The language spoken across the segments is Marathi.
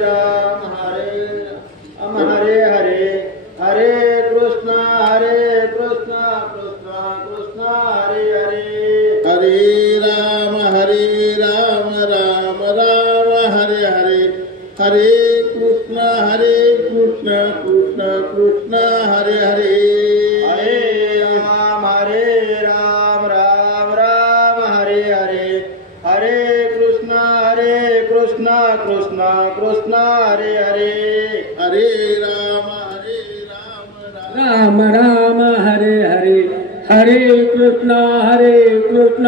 राम हरे राम हरे हरे हरे कृष्ण कृष्ण कृष्ण हरे हरे हरे राम राम राम हरे हरे हरे कृष्ण कृष्ण कृष्ण हरे हरे हरे राम राम राम हरे हरे हरे कृष्ण कृष्ण कृष्ण हरे हरे हरे राम राम राम हरे हरे हरे कृष्ण कृष्ण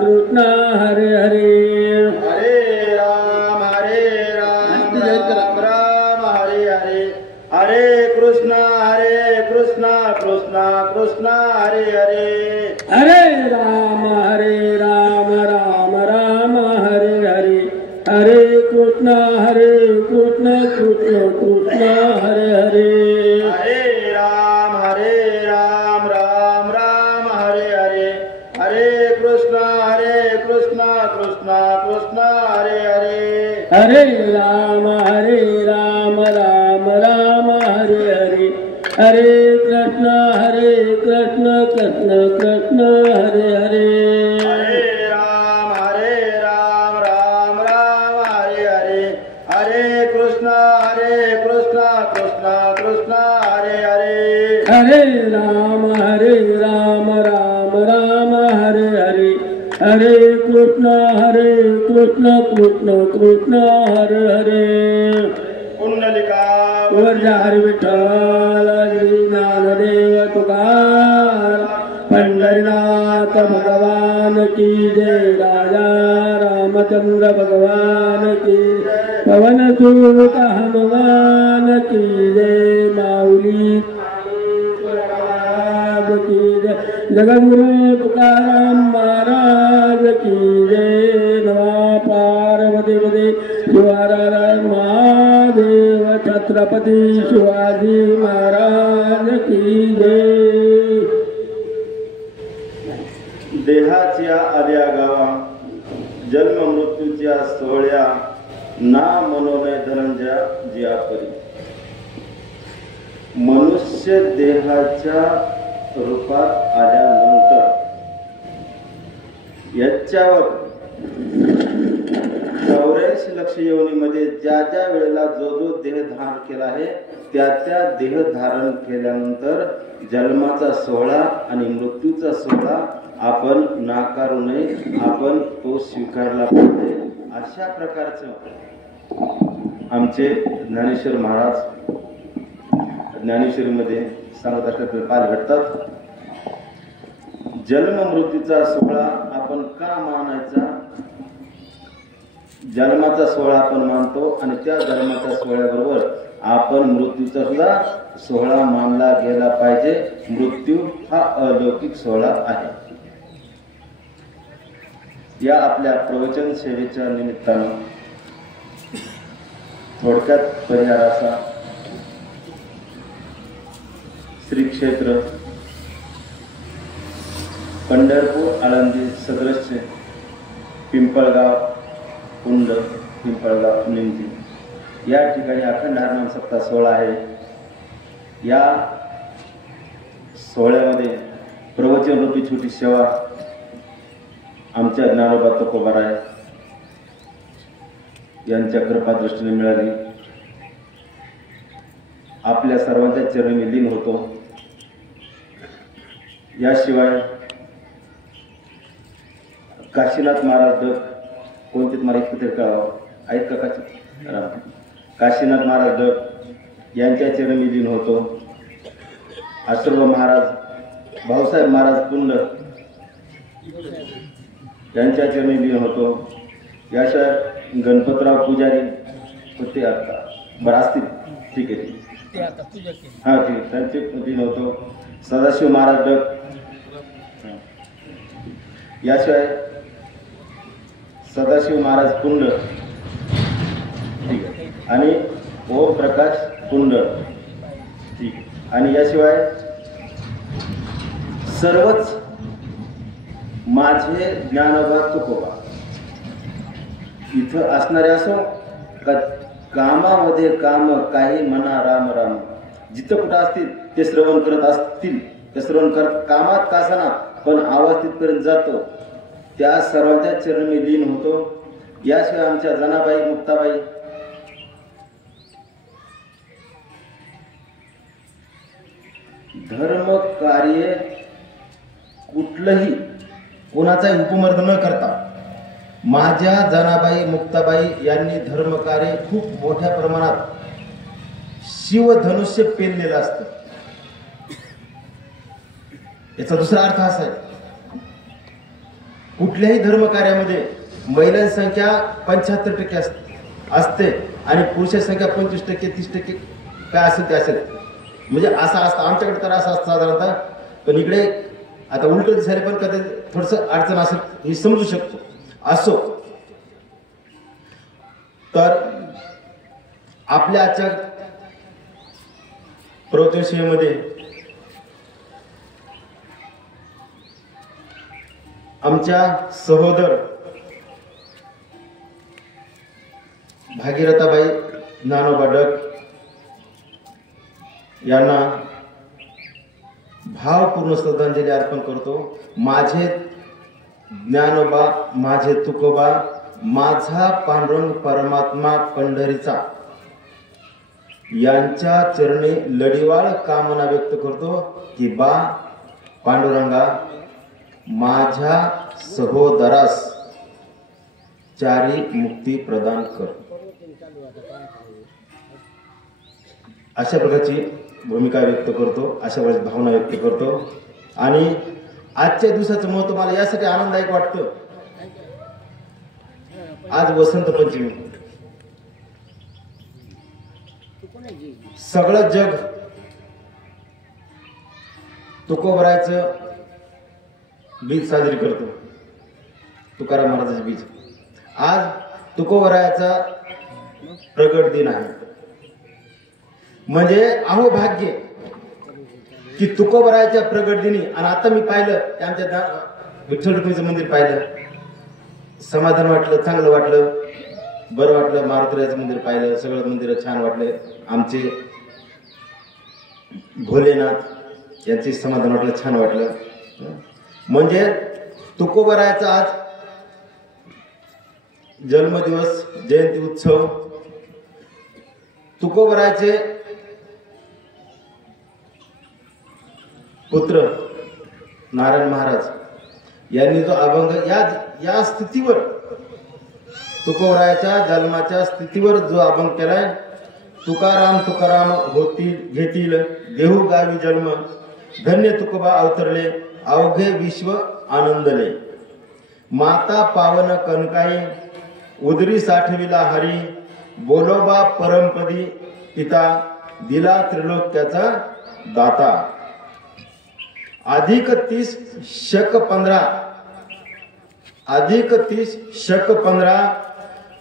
कृष्ण हरे हरे हरे राम राम राम हरे हरे हरे कृष्ण कृष्ण कृष्ण हरे हरे हरे राम राम राम हरे हरे हरे कृष्ण कृष्ण कृष्ण हरे हरे हरे राम राम राम हरे हरे हरे कृष्ण कृष्ण कृष्ण हरे हरे हरे राम राम हरे हरे हरे कृष्ण कृष्ण कृष्ण हरे हरे हरे राम राम हरे हरे हरे कृष्ण कृष्ण कृष्ण हरे हरे हरे राम राम हरे हरे हरे कृष्ण कृष्ण कृष्ण हरे हरे पुंडलिका हरे विठ्ठल श्री ज्ञानदेव तुकार पंढरीनाथ भगवान की जय राजा रामचंद्र भगवान की पवन सूत हनुमान की जय माऊली की जय जगद्गुरु तुकाराम महाराज की जय नमः पार्वती पते शिवारायण महादेव छत्रपती शिवाजी महाराज की जय देहाच्या आद्या गावा जन्म मृत्यूच्या सोहळ्या ना मनोनय धनंजया जिया परी मनुष्य देहाच्या रूपात आल्यानंतर याच्यावर 84 लक्ष योनीमध्ये ज्या ज्या वेळेला जो देह धारण केला आहे त्या देह धारण केल्यानंतर जन्माचा सोहळा आणि मृत्यूचा सोहळा आपण नाकारू नये, आपण तो स्वीकारला पाहिजे. अशा प्रकारचं आमचे ज्ञानेश्वर महाराज ज्ञानेश्वरीमध्ये सांगत असल्याचे पार भेटतात. जन्म मृत्यूचा सोहळा आपण का मानायचा? जन्माचा सोहळा आपण मानतो आणि त्या जन्माच्या सोहळ्याबरोबर आपण मृत्यूचा सुद्धा सोहळा मानला गेला पाहिजे. मृत्यू हा अलौकिक सोहळा आहे. या आपल्या प्रवचन सेवेच्या निमित्तानं थोडक्यात परिहाराचा श्री क्षेत्र पंढरपूर आळंदी सदृश्य पिंपळगाव कुंड पिंपळगाव निमती या ठिकाणी अखंड हरिनाम सप्ताह सोहळा आहे. या सोहळ्यामध्ये प्रवचन रूपी छोटी सेवा आमच्या ज्ञानोबा तुकोबाराय यांच्या कृपादृष्टीने मिळाली. आपल्या सर्वांच्या चरणी मी लीन होतो. याशिवाय काशीनाथ महाराज डक कोणते मला एक तरी कळावं आहेत का काशीनाथ महाराज डक यांच्या चरणी मी लीन होतो. आश्रम महाराज भाऊसाहेब महाराज कुंड यांच्या चरणी लीन होतो. याशिवाय गणपतराव पुजारी होते आता बरं असतील ठीक आहे हां ठीक त्यांचे लीन होतो. सदाशिव महाराज डक याशिवाय सदाशिव महाराज कुंड ठीक आहे आणि ओम प्रकाश कुंड ठीक आहे. आणि याशिवाय सर्वच माझे ज्ञानोबा तुकोबा इथं असणारे असो का कामामध्ये काम काही म्हणा राम राम. जिथं कुठं असतील ते श्रवण करत असतील, ते श्रवण करत कामात कासना पण आवाज तिथपर्यंत जातो. त्या सर्वांच्या चरणी मी लीन होतो. याशिवाय आमच्या जनाबाई मुक्ताबाई धर्म कार्य कुठलंही कोणाचाही उपमर्द न करता माझ्या जनाबाई मुक्ताबाई यांनी धर्मकार्य खूप मोठ्या प्रमाणात शिवधनुष्य पेललेलं असतं. याचा दुसरा अर्थ असा आहे, कुठल्याही धर्मकार्यामध्ये महिलांची संख्या 75% असते आणि पुरुषांची संख्या 25%, 30% काय असेल ते असेल. म्हणजे असं असतं आमच्याकडे, तर असं असतं साधारणतः. पण इकडे आता उलट दिसायला पण कधी थोडस अडचण असेल मी समजू शकतो. असो, तर आपल्या आजच्या प्रवचनशिवेमध्ये आमच्या सहोदर भागीरथाबाई ज्ञानोबा डक यांना भावपूर्ण श्रद्धांजली अर्पण करतो. माझे ज्ञानोबा, माझे तुकोबा, माझा पांडुरंग परमात्मा पंढरीचा यांच्या चरणी लढीवाळ कामना व्यक्त करतो की बा पांडुरंगा, माझ्या सहोदरास चारी मुक्ती प्रदान कर. अशा प्रकारची भूमिका व्यक्त करतो, अशा वेळेस भावना व्यक्त करतो. आणि आजच्या दिवसाचं महत्व मला यासाठी आनंददायक वाटतं. आज वसंत पंचमी, सगळं जग तुकोबरायचं बीज साजरी करतो, तुकाराम महाराजांचे बीज. आज तुकोबरायाचा प्रगट दिन आहे. म्हणजे अहो भाग्य की तुकोबरायाच्या प्रगट दिनी. आणि आता मी पाहिलं की आमच्या विठ्ठल रुक्मिणीचं मंदिर पाहिलं, समाधान वाटलं, चांगलं वाटलं, बरं वाटलं. मारुतीरायाचं मंदिर पाहिलं, सगळं मंदिर छान वाटलं. आमचे भोलेनाथ यांचे समाधान वाटलं, छान वाटलं. म्हणजे तुकोबरायाचा आज जन्मदिवस, जयंती उत्सव. तुकोबरायाचे पुत्र नारायण महाराज यांनी जो अभंग या स्थितीवर, तुकोबरायाच्या जन्माच्या स्थितीवर जो अभंग केलाय, तुकाराम तुकाराम होतील घेतील देहू गावी जन्म, धन्य तुकोबा अवतरले अवघे विश्व आनंदले, माता पावन कनकाई उदरी साठविला हरी, बोलोबा परमपदी पिता दिला त्रिलोक्याचा दाता. अधिक 30 शक 15, अधिक 30 शक 15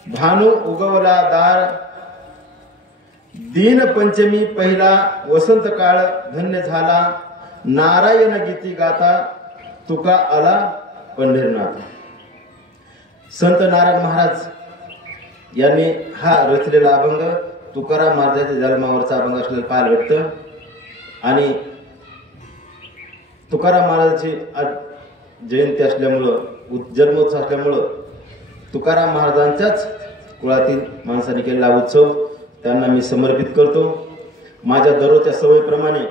भानु उगवला दार, दीन पंचमी पहिला वसंत काळ धन्य झाला, नारायण गीती गाता तुका आला पंढरीनाथ. संत नारायण महाराज यांनी हा रचलेला अभंग तुकाराम महाराजांच्या जन्मावरचा अभंग असलेला पाहायला भेटतं. आणि तुकाराम महाराजांची आज जयंती असल्यामुळं, जन्मोत्सव असल्यामुळं तुकाराम महाराजांच्याच कुळातील माणसाने केलेला उत्सव त्यांना मी समर्पित करतो. माझ्या दररोजच्या सवयीप्रमाणे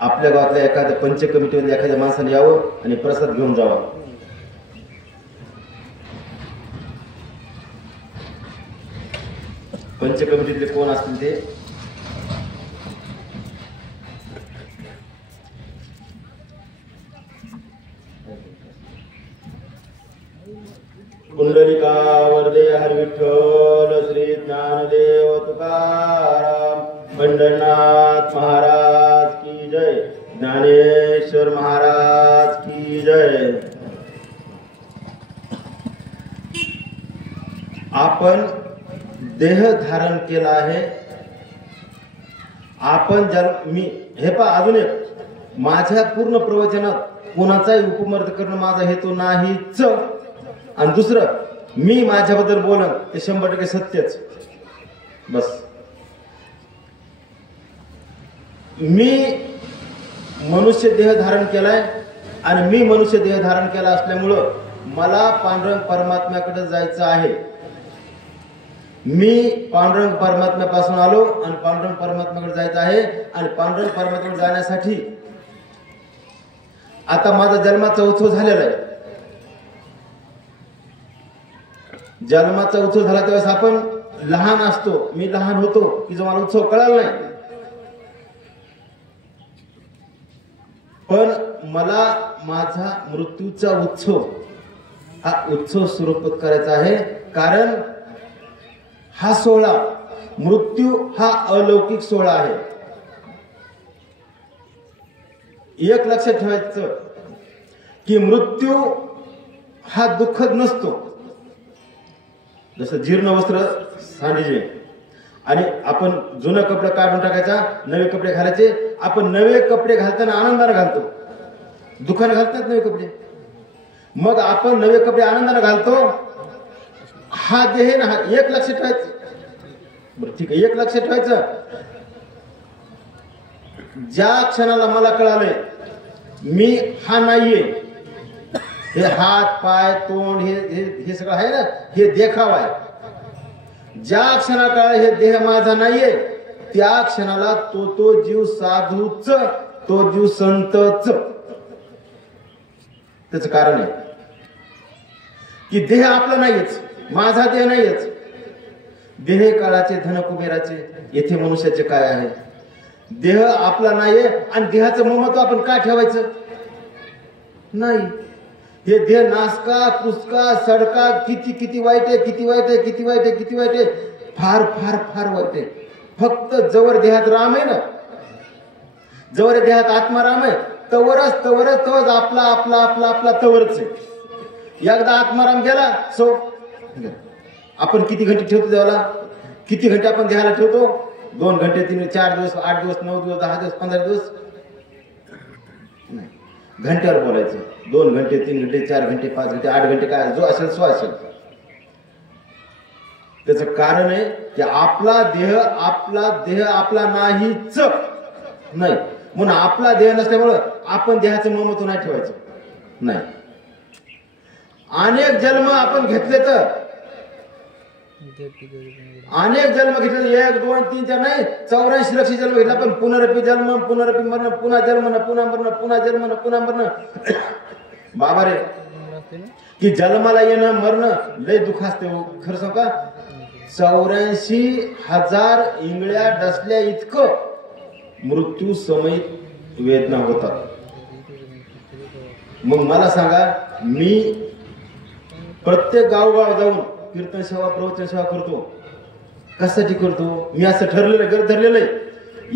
आपल्या गावातल्या एखाद्या पंच कमिटीमध्ये एखाद्या माणसाने यावं आणि प्रसाद घेऊन जावा. पंच कमिटीतले कोण असतील ते कुंडलिका वरदे हरी विठ्ठल श्री ज्ञानदेव तुकाराम पंढरनाथ महाराज की जय, ज्ञानेश्वर महाराज की जय. आपण देह धारण केला आहे. आपण मी हे पहा, अजून एक, माझ्या पूर्ण प्रवचनात कोणाचाही उपमर्द करणं माझा हेतू नाहीच. आणि दुसरं, मी माझ्याबद्दल बोलन ते 100% सत्यच. बस मी मनुष्य देह धारण केलाय आणि मी मनुष्य देह धारण केला असल्यामुळं मला पांडुरंग परमात्म्याकडे जायचं आहे. मी पांडुरंग परमात्म्यापासून आलो आणि पांडुरंग परमात्म्याकडे जायचं आहे. आणि पांडुरंग परमात्म्याकडे जाण्यासाठी आता माझा जन्माचा उत्सव झालेला आहे. जन्माचा उत्सव झाला त्यावेळेस आपण लहान असतो, मी लहान होतो की जो मला उत्सव कळाला नाही. पण मला माझा मृत्यूचा उत्सव हा उत्सव स्वरूपात करायचा आहे. कारण हा सोहळा, मृत्यू हा अलौकिक सोहळा आहे. एक लक्षात ठेवायचं की मृत्यू हा दुःखद नसतो. जसं जीर्ण वस्त्र सांडीचे आणि आपण जुने कपडे काढून टाकायचा, नवे कपडे घालायचे. आपण नवे कपडे घालताना आनंदाने घालतो, दुःखाने घालतात नवे कपडे. मग आपण नवे कपडे आनंदाने घालतो. हा देह ना, हा एक लक्षात ठेवायचं. बरं ठीक आहे, एक लक्षात ठेवायचं. ज्या क्षणाला मला कळालंय मी हा नाहीये, हे हात पाय तोंड हे सगळं आहे ना, हे देखावा आहे. ज्या क्षणाला कळालं हे देह माझा नाहीये, त्या क्षणाला तो जीव साधूच, तो जीव संतच. त्याच कारण आहे की देह आपला नाहीच, माझा देह नाहीच. देह काळाचे धन कुबेराचे, येथे मनुष्याचे काय आहे. देह आपला नाहीये आणि देहाचं महत्व आपण का ठेवायचं नाही. हे देह नासका पुसका सडका किती किती वाईट आहे, किती वाईट आहे, किती वाईट आहे, किती वाईट आहे. फार फार फार वाईट आहे. फक्त जवळ देहात राम आहे ना, जवळ देहात आत्मा राम आहे, तवरच आपला आपला आपला आपला तवरच आहे. एकदा आत्माराम गेला सो आपण किती घंटे ठेवतो देवाला, किती घंटे आपण देहाला ठेवतो. 2 घंटे 3 4 दिवस 8 दिवस 9 दिवस 10 दिवस 15 दिवस नाही. घंट्यावर बोलायचं. 2 घंटे 3 घंटे 4 घंटे 5 घंटे 8 घंटे काय जो असेल सो असेल. त्याचं कारण आहे की आपला देह आपला नाहीच नाही. म्हणून आपला देह नसल्यामुळं आपण देहाचं महत्व नाही ठेवायचं नाही. अनेक जन्म आपण घेतले तर अनेक जन्म घेतले, 1 2 3 4 नाही 84 लक्ष जन्म घेतला. पण पुनरपी जन्म पुनरपी मरण, पुन्हा जन्म न पुन्हा मरण, पुन्हा जन्म न पुन्हा मरण. बाबा रे की जन्माला येणं मरण लय दुःख असते. खरं सांग का, 84,000 इंगळ्या डसल्या इतकं मृत्यू समयित वेदना होतात. मग मला सांगा, मी प्रत्येक गावगाव जाऊन कीर्तन सेवा प्रवचन सेवा करतो. कशासाठी करतो, मी असं ठरलेलं घर धरलेलं आहे.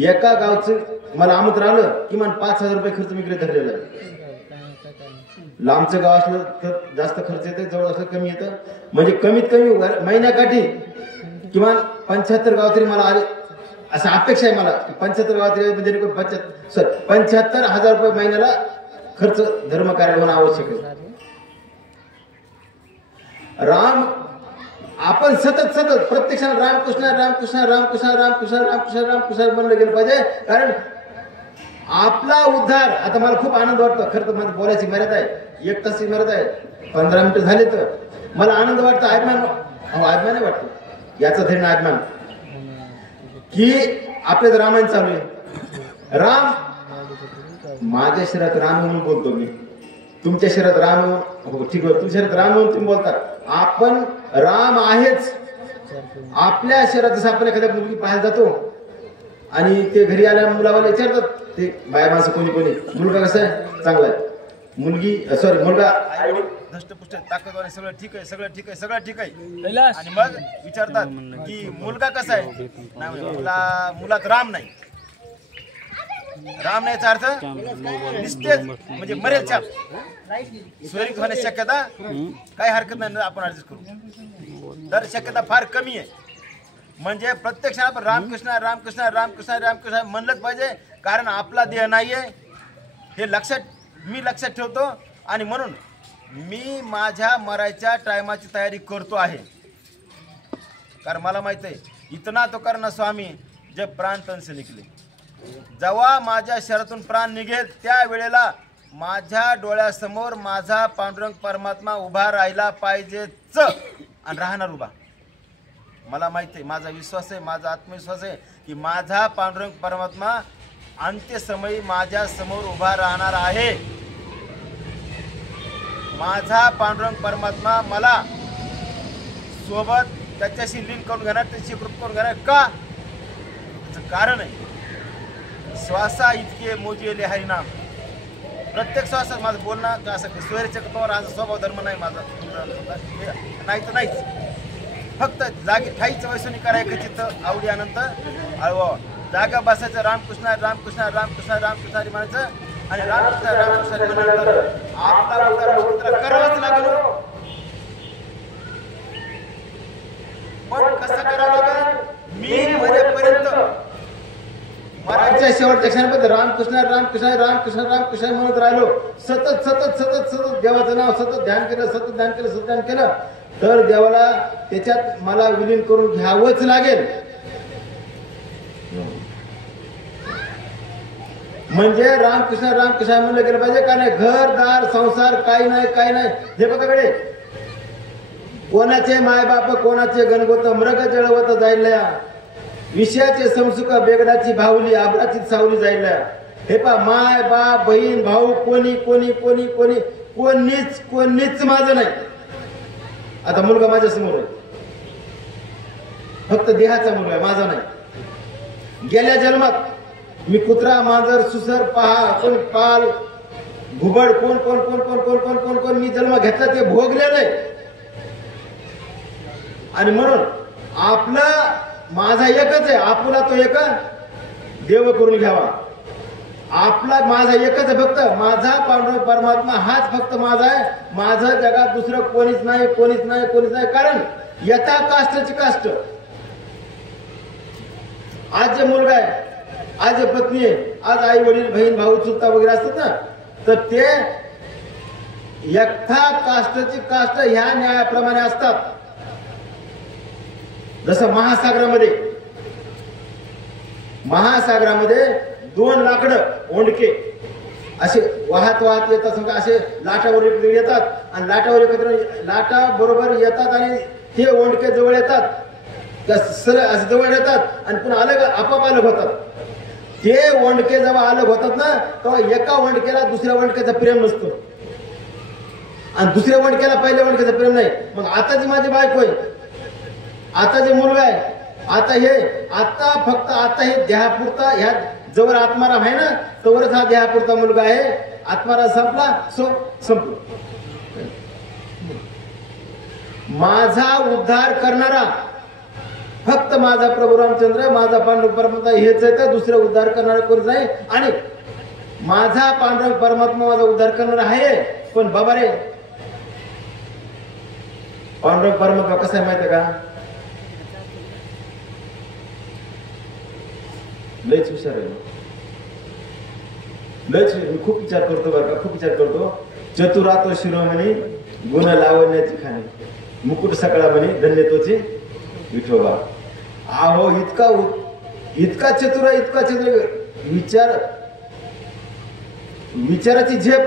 एका गावचं मला आमंत्रण आलं किमान 5,000 रुपये खर्च मी इकडे धरलेला आहे. लांबचं गाव असलं तर जास्त खर्च येतं, जवळ असलं कमी येतं. म्हणजे कमीत कमी महिन्याकाठी किमान 75 गाव तरी मला आले असं अपेक्षा आहे मला. 75 गाव तरी म्हणजे 75,000 रुपये महिन्याला खर्च धर्म कार्य होणं आवश्यक आहे. राम आपण सतत प्रत्यक्षात रामकृष्ण रामकृष्ण रामकृष्ण रामकृष्ण रामकृष्ण रामकृष्ण बनलं गेलं पाहिजे. कारण आपला उद्धार. आता मला खूप आनंद वाटतो. खरं तर माझी बोलायची मर्यादा आहे, 1 तासाची मर्यादा आहे. 15 मिनिटं झाले तर मला आनंद वाटतो. अभिमान वाटतो. याचा धैर्य अभिमान की आपले रामायण चालू आहे. राम माझ्या शरीरात राम म्हणून बोलतो मी, तुमच्या शरीरात राम हो ठीक आहे, तुमच्या शरीरात राम म्हणून तुम्ही बोलता. आपण राम आहेच आपल्या शरीरात. जसं आपण एखाद्या मुलगी पाहायला जातो आणि ते घरी आल्या मुलावाला विचारतात ते बाया माणसं कोणी मुलगा कसा आहे, चांगला आहे. मुलगी सॉरी मुलगा धष्टपुष्ट ताकदवान सगळं ठीक आहे, सगळं ठीक आहे, सगळं ठीक आहे. आणि मग विचारतात की मुलगा कसा आहे, मुलात राम नाही. राम नाहीचा अर्थ निस्तेज म्हणजे मरेल चाप स्वैरिक होण्याची शक्यता काही हरकत नाही, आपण ऍडजस्ट करू. तर शक्यता फार कमी आहे. म्हणजे प्रत्यक्षात आपण रामकृष्ण रामकृष्ण रामकृष्ण रामकृष्ण म्हणलंच पाहिजे. कारण आपला देह नाहीये हे मी लक्षात ठेवतो. आणि म्हणून मी माझ्या मरायच्या टायमाची तयारी करतो आहे, कारण मला माहित आहे इतना तो करना स्वामी जब प्राण तन से निकले. जेव्हा माझ्या शरीरातून प्राण निघेल त्या वेळेला माझ्या डोळ्यासमोर माझा पांडुरंग परमात्मा उभा राहिला पाहिजेच आणि राहणार उभा. मला माहिती आहे, माझा विश्वास आहे, माझा आत्मविश्वास आहे की माझा पांडुरंग परमात्मा अंत्यसमयी माझ्या समोर उभा राहणार आहे. माझा पांडुरंग परमात्मा मला सोबत त्याच्याशी लिंक करून घेणार, त्याची कृपा करून घेणार. का? त्याचं कारण आहे श्वासा इतके मोजेले हरिनाम. प्रत्येक श्वासात माझं बोलणं का असं सोयरीच्या कपावर आज स्वभाव धर्म नाही माझा, नाही तर नाहीच. फक्त जागी ठाईचं वैसुनी करायचं चित्त आवडी अनंत अळवा. जागा बसायचं रामकृष्ण रामकृष्ण रामकृष्ण रामकृष्ण हरी म्हणायचं आणि रामकृष्ण रामकृष्ण हरी म्हणाल्यानंतर आपला उद्धार करावाच लागेल. पण कसं करावं लागेल? मी मरेपर्यंत मराठीच्या शेवटच्या क्षणापर्यंत रामकृष्ण रामकृष्ण रामकृष्ण रामकृष्ण म्हणत राहिलो. सतत सतत सतत सतत देवाचं नाव सतत ध्यान केलं, सतत ध्यान केलं, सतत ध्यान केलं तर देवाला त्याच्यात मला विलीन करून घ्यावंच लागेल. म्हणजे रामकृष्ण रामकृष्ण म्हणलं गेलं पाहिजे. का नाही? घरदार संसार काही नाही काही नाही. हे बघा कडे कोणाचे मायबाप कोणाचे गणगोत मृग जळवत जायला, विषयाचे समसुख बेगडाची भावली आबराची सावली जायला. हे पा माय बाप बहीण भाऊ कोणी कोणी कोणी कोणी कोणीच कोणीच माझं नाही. आता मुलगा माझ्या समोर आहे, फक्त देहाचा मुलगा आहे, माझा नाही. गेल्या जन्मात मी कुत्रा मांजर सुसर पहा कोण पाल घुबड कोण कोण कोण कोण कोण कोण कोण कोण मी जन्म घेतला ते भोगलेलं आहे. आणि म्हणून आपला माझा एकच आहे, आपुला तो एक देव करून घ्यावा. आपला माझा एकच आहे, फक्त माझा पांडुरंग परमात्मा हाच फक्त माझा आहे. माझं जगात दुसरं कोणीच नाही कोणीच नाही कोणीच नाही. कारण यथा काष्टची काष्ट. आज जे मुलगा आहे, आज जे पत्नी आहे, आज आई वडील बहीण भाऊ चुलता वगैरे असतात ना, तर ते यथा काष्टची काष्ट ह्या न्यायाप्रमाणे असतात. जसं महासागरामध्ये दोन लाकडं ओंडके असे वाहत वाहत येतात, समजा असे लाटावर येतात आणि लाटावर एकत्र लाटा बरोबर येतात आणि ते ओंडके जवळ येतात, जवळ येतात आणि पुन्हा अलग आपाप अलग होतात. ते ओंडके जेव्हा अलग होतात ना तेव्हा एका ओंडकेला दुसऱ्या ओंडक्याचा प्रेम नसतो आणि दुसऱ्या ओंडक्याला पहिल्या ओंडक्याचा प्रेम नाही. मग आता जी माझी बायको आहे, आता जे मुलगा आहे, आता फक्त आता हे देहापुरता ह्या जवळ आत्माराम आहे ना तोवरच हा देहापुरता मुलगा आहे. आत्माराम संपला संपलो. माझा उद्धार करणारा फक्त माझा प्रभू रामचंद्र, माझा पांडुरंग परमात्मा हेच आहे, तर दुसरं उद्धार करणारा कोणी नाही. आणि माझा पांडुरंग परमात्मा माझा उद्धार करणारा आहे. पण बाबा रे, पांडुरंग परमात्मा कसा आहे माहिती का? लयच हुशार आहे, लयच. मी खूप विचार करतो बरं का, खूप विचार करतो. चतुरातो शिरोमणी गुण लावण्याची खाणी, मुकुट सकळा म्हणे धन्यतोची विठोबा. आहो इतका चतुर आहे, इतका चतुर. विचाराची झेप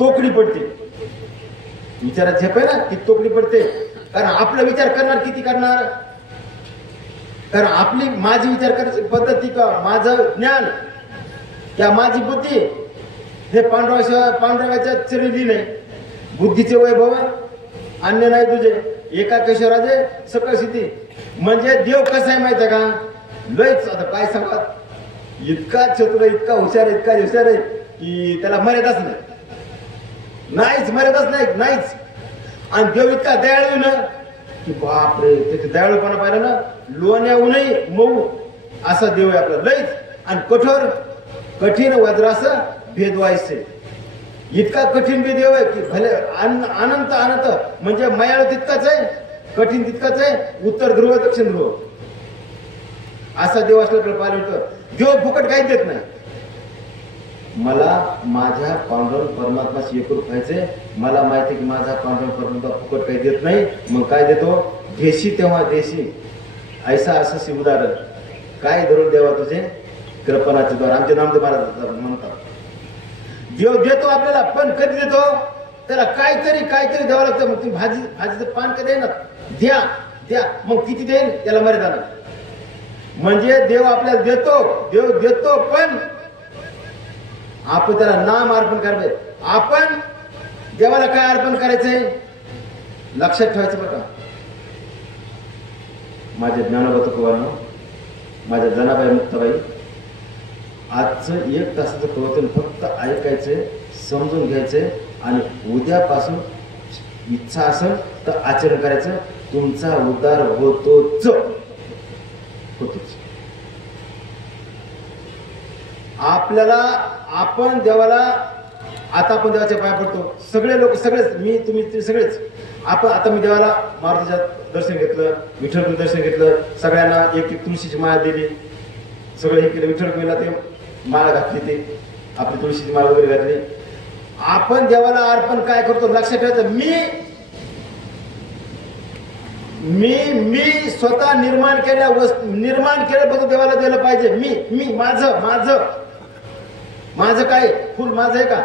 तोकडी पडते. विचाराची झेप आहे ना ती तोकडी पडते. कारण आपला विचार करणार किती करणार? कारण आपली माझी विचार करायची पद्धती का माझं ज्ञान त्या माझी बुद्धी हे पांडुरंगाच्या चरणी नाही. बुद्धीचे वैभव अन्य नाही तुझे, एका केशवराजे सकळ सिद्धी. म्हणजे देव कसा आहे माहिती आहे का? लयच. आता काय सांगा, इतका चतुर, इतका हुशार आहे की त्याला मर्यादाच नाहीच, मर्यादाच नाहीच. आणि देव इतका दयाळू ना की बापरे, त्याचे दयाळूपणा पाहिलं ना, लोण्याहूनही मऊ असा देव आहे आपला, लयच. आणि कठीण वज्रास भेदवायचे, इतका कठीण बी देव आहे की भले अनंत म्हणजे मयाळ तितकाच आहे, कठीण तितकाच आहे, उत्तर ध्रुव दक्षिण ध्रुव असा देव असल्याकडे पाहिलं होतं. देव फुकट काहीच देत नाही. मला माझ्या पांडुरंग परमात्माशी एकरूप व्हायचे. मला माहिती की माझा पांडुरंग परमात्मा फुकट काही देत नाही. मग काय देतो? घेशी तेव्हा देशी, ऐसा असं उदाहरण. काय धरून देवा तुझे? कृपणाचे द्वार. आमचे नामदेव महाराज म्हणतात देव देतो आपल्याला, पण कधी देतो? त्याला काहीतरी द्यावं लागतं. मग तुम्ही भाजीचं पान कधी येणार? द्या. मग किती देईल त्याला मर्यादा नाही. म्हणजे देव आपल्याला देतो, पण आपण त्याला नाम अर्पण करायचं. आपण देवाला काय अर्पण करायचंय लक्षात ठेवायचं बघा. माझे ज्ञानोबा तुकोबांनो, माझ्या जनाबाई मुक्ताबाई, आजचं 1 तासाचं प्रवचन फक्त ऐकायचंय, समजून घ्यायचंय आणि उद्यापासून इच्छा असेल तर आचरण करायचं. तुमचा उद्धार होतोच. आपल्याला आपण देवाला, आता आपण देवाच्या पाया पडतो सगळे लोक, सगळेच, मी तुम्ही सगळेच. आता मी देवाला मारुतीच्या दर्शन घेतलं, विठ्ठल दर्शन घेतलं, सगळ्यांना एक तुळशीची माळ दिली, सगळं हे केलं. विठ्ठल रुक्मिणीला ते माळ घातली, ते आपली तुळशीची माळ वगैरे घातली. आपण देवाला अर्पण काय करतो लक्षात ठेवायचं. मी स्वतः निर्माण केलं बघून देवाला दिलं पाहिजे. मी माझं काय? फुल माझं आहे का?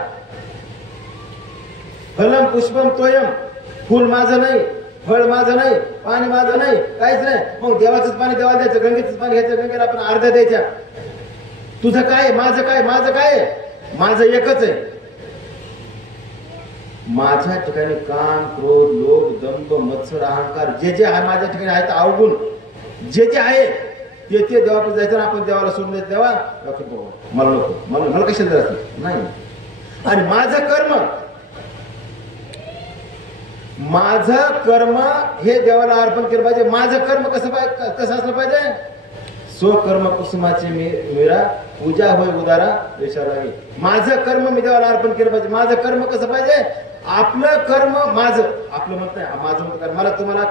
फलम पुष्पम तोयम, फुल माझं नाही, फळ माझं नाही, पाणी माझं नाही, काहीच नाही. मग देवाचंच पाणी देवाला द्यायचं, गंगेचंच पाणी घ्यायचं, गंगेला आपण अर्ध्या द्यायच्या. तुझं काय? माझं काय? माझं एकच आहे. माझ्या ठिकाणी काम, क्रोध, लोभ, दंभ, मत्सर, अहंकार जे आहे माझ्या ठिकाणी आहेत, अवगुण जे आहे ते देवाकडे जायचं. आपण देवाला सोडून द्यायचं. देवा मला नको, मला कशाला द्यायचं नाही. आणि माझं कर्म हे देवाला अर्पण केलं पाहिजे. माझं कर्म कसं असलं पाहिजे? स्वकर्म कुसुमाची मीरा, पूजा होय उदारा देशाला. माझं कर्म मी देवाला अर्पण केलं पाहिजे. माझं कर्म कसं पाहिजे? आपलं कर्म माझं, आपलं मत नाही, माझं मत कर. मला तुम्हाला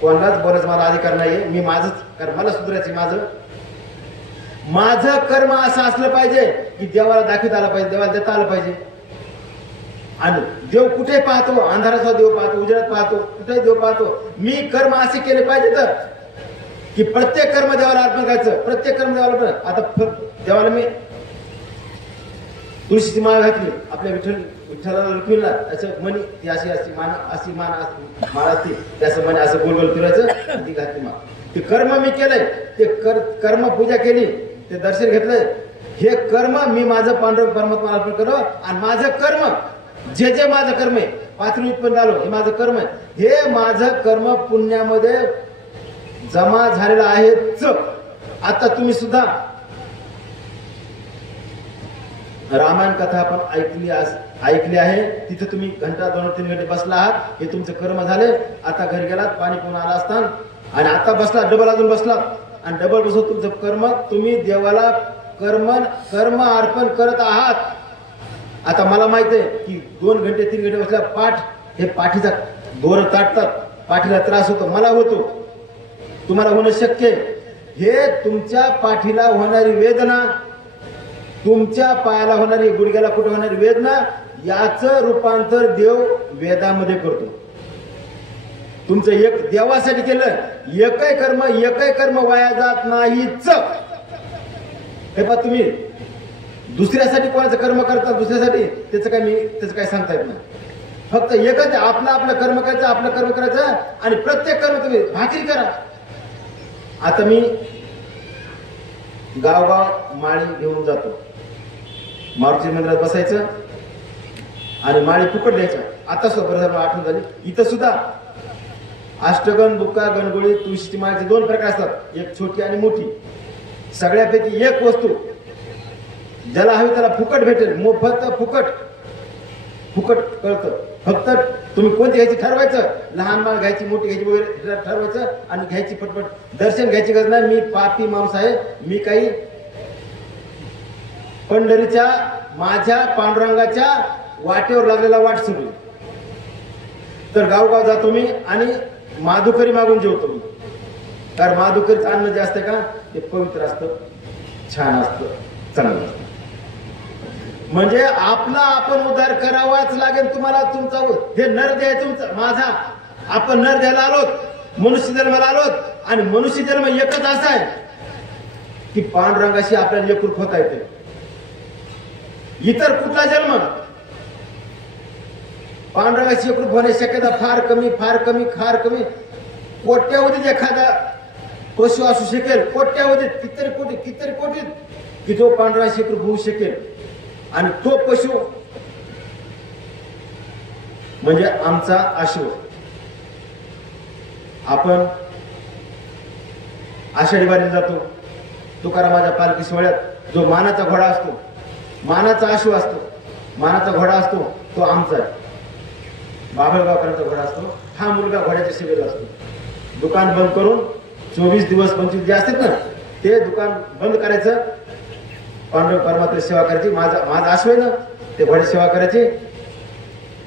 कोणालाच बोलायचं मला अधिकार नाहीये. मी माझंच कर, मला सुधारायचं. माझं कर्म असं असलं पाहिजे की देवाला दाखवता आलं पाहिजे, देवाला देता आलं पाहिजे. आणि देव कुठे पाहतो? अंधाराचा देव पाहतो, उजेडात पाहतो, कुठे देव पाहतो. मी कर्म असे केले पाहिजे तर की प्रत्येक कर्म देवाला अर्पण करायचं. प्रत्येक कर्म देवाला. आता देवाला मी तुळशीची माळ घातली, आपल्या विठ्ठलाला रुक्मिणीला असं मनी, ती अशी मान माळ असते, त्याचं मनी असं गोल फिरायचं, ती घातली माळ. ते कर्म मी केलंय, ते कर्म पूजा केली, ते दर्शन घेतलंय. हे कर्म मी माझं पांडुरंग परमात्मा अर्पण करो. आणि माझं कर्म जे माझं कर्म आहे, पातळी उत्पन्न झालो, हे माझं कर्म आहे. हे माझं कर्म पुण्यामध्ये जमा झालेलं आहेच. आता तुम्ही सुद्धा रामायण कथा आपण ऐकली आहे. तिथे तुम्ही घंटा 2-3 घंटे बसला आहात. हे तुमचं कर्म झाले. आता घरी गेलात, पाणी पिऊन आला असता आणि आता बसला, डबल अजून बसलात आणि डबल बसून तुमचं कर्म, तुम्ही देवाला कर्म अर्पण करत आहात. आता मला माहित आहे की 2 घंटे 3 घंटे बसल्या हे पाठीचा दोर ताटतात, पाठीला त्रास होतो, मला होतो, तुम्हाला होणं शक्य आहे. हे तुमच्या पाठीला होणारी वेदना, तुमच्या पायाला होणारी, गुडघ्याला कुठे होणारी वेदना, याचं रूपांतर देव वेदामध्ये करतो. तुमचं एक देवासाठी केलं, एकही कर्म वाया जात नाहीच. हे पहा, तुम्ही दुसऱ्यासाठी कोणाचं कर्म करता, दुसऱ्यासाठी त्याचं काय सांगता येत नाही. फक्त एकच, आपलं कर्म करायचं, आपलं कर्म करायचं आणि प्रत्येक कर्म तुम्ही भाकरी करा. आता मी गावगाव माळी घेऊन जातो, मारुती मंदिरात बसायचं आणि माळी फुकट द्यायच्या. आता सुद्धा आठवण झाली, इथं सुद्धा अष्टगण, बुक्का, गणगोळी, तुळशीची माळीचे 2 प्रकार असतात, एक छोटी आणि मोठी. सगळ्यापैकी एक वस्तू ज्याला हवी त्याला फुकट भेटेल, मोफत फुकट कळतं. फक्त तुम्ही कोणती घ्यायची ठरवायचं, लहान माळ घ्यायची, मोठी घ्यायची वगैरे ठरवायचं आणि घ्यायची पटपट. दर्शन घ्यायची गरज नाही. मी पापी माणूस आहे, मी काही पंढरीच्या माझ्या पांडुरंगाच्या वाटेवर लागलेला वाट सुरू. तर गावगाव जातो मी आणि माधुकरी मागून जेवतो मी. कारण माधुकरीचं अन्न जे असतं का, ते पवित्र असतं, छान असतं. चांगलं असतं. म्हणजे आपला आपण उद्धार करावाच लागेल तुम्हाला. तुमचा हे नर आहे तुमचा माझा. आपण नर द्यायला आलोत, मनुष्य जन्माला आलोत आणि मनुष्य जन्म एकच असा आहे की पांडुरंगाशी आपल्याला एकरूप होता येते. इतर कुठला जन्म पांडुरंगाशी एकरूप होण्याची शक्यता फार कमी फार कमी फार कमी. कोट्यावधीत एखादा पशु असू शकेल, कोट्यावधीत कितीतरी कोटीत की जो पांडुरंगाशी एकरूप होऊ शकेल. आणि तो पशु म्हणजे आमचा अश्व. आपण आषाढी वारीला जातो. तुकारामाच्या पालखी सोहळ्यात जो मानाचा घोडा असतो, मानाचा अश्व असतो, मानाचा घोडा असतो, तो आमचा आहे. बाभळगावकरांचा घोडा असतो. हा मुलगा घोड्याच्या सेवेला असतो. दुकान बंद करून 24 दिवस 25 जे असतात ना, ते दुकान बंद करायचं, पांडुरंग परमात्मा सेवा करायची. माझा अश्व आहे ना, ते घोड्याची सेवा करायची.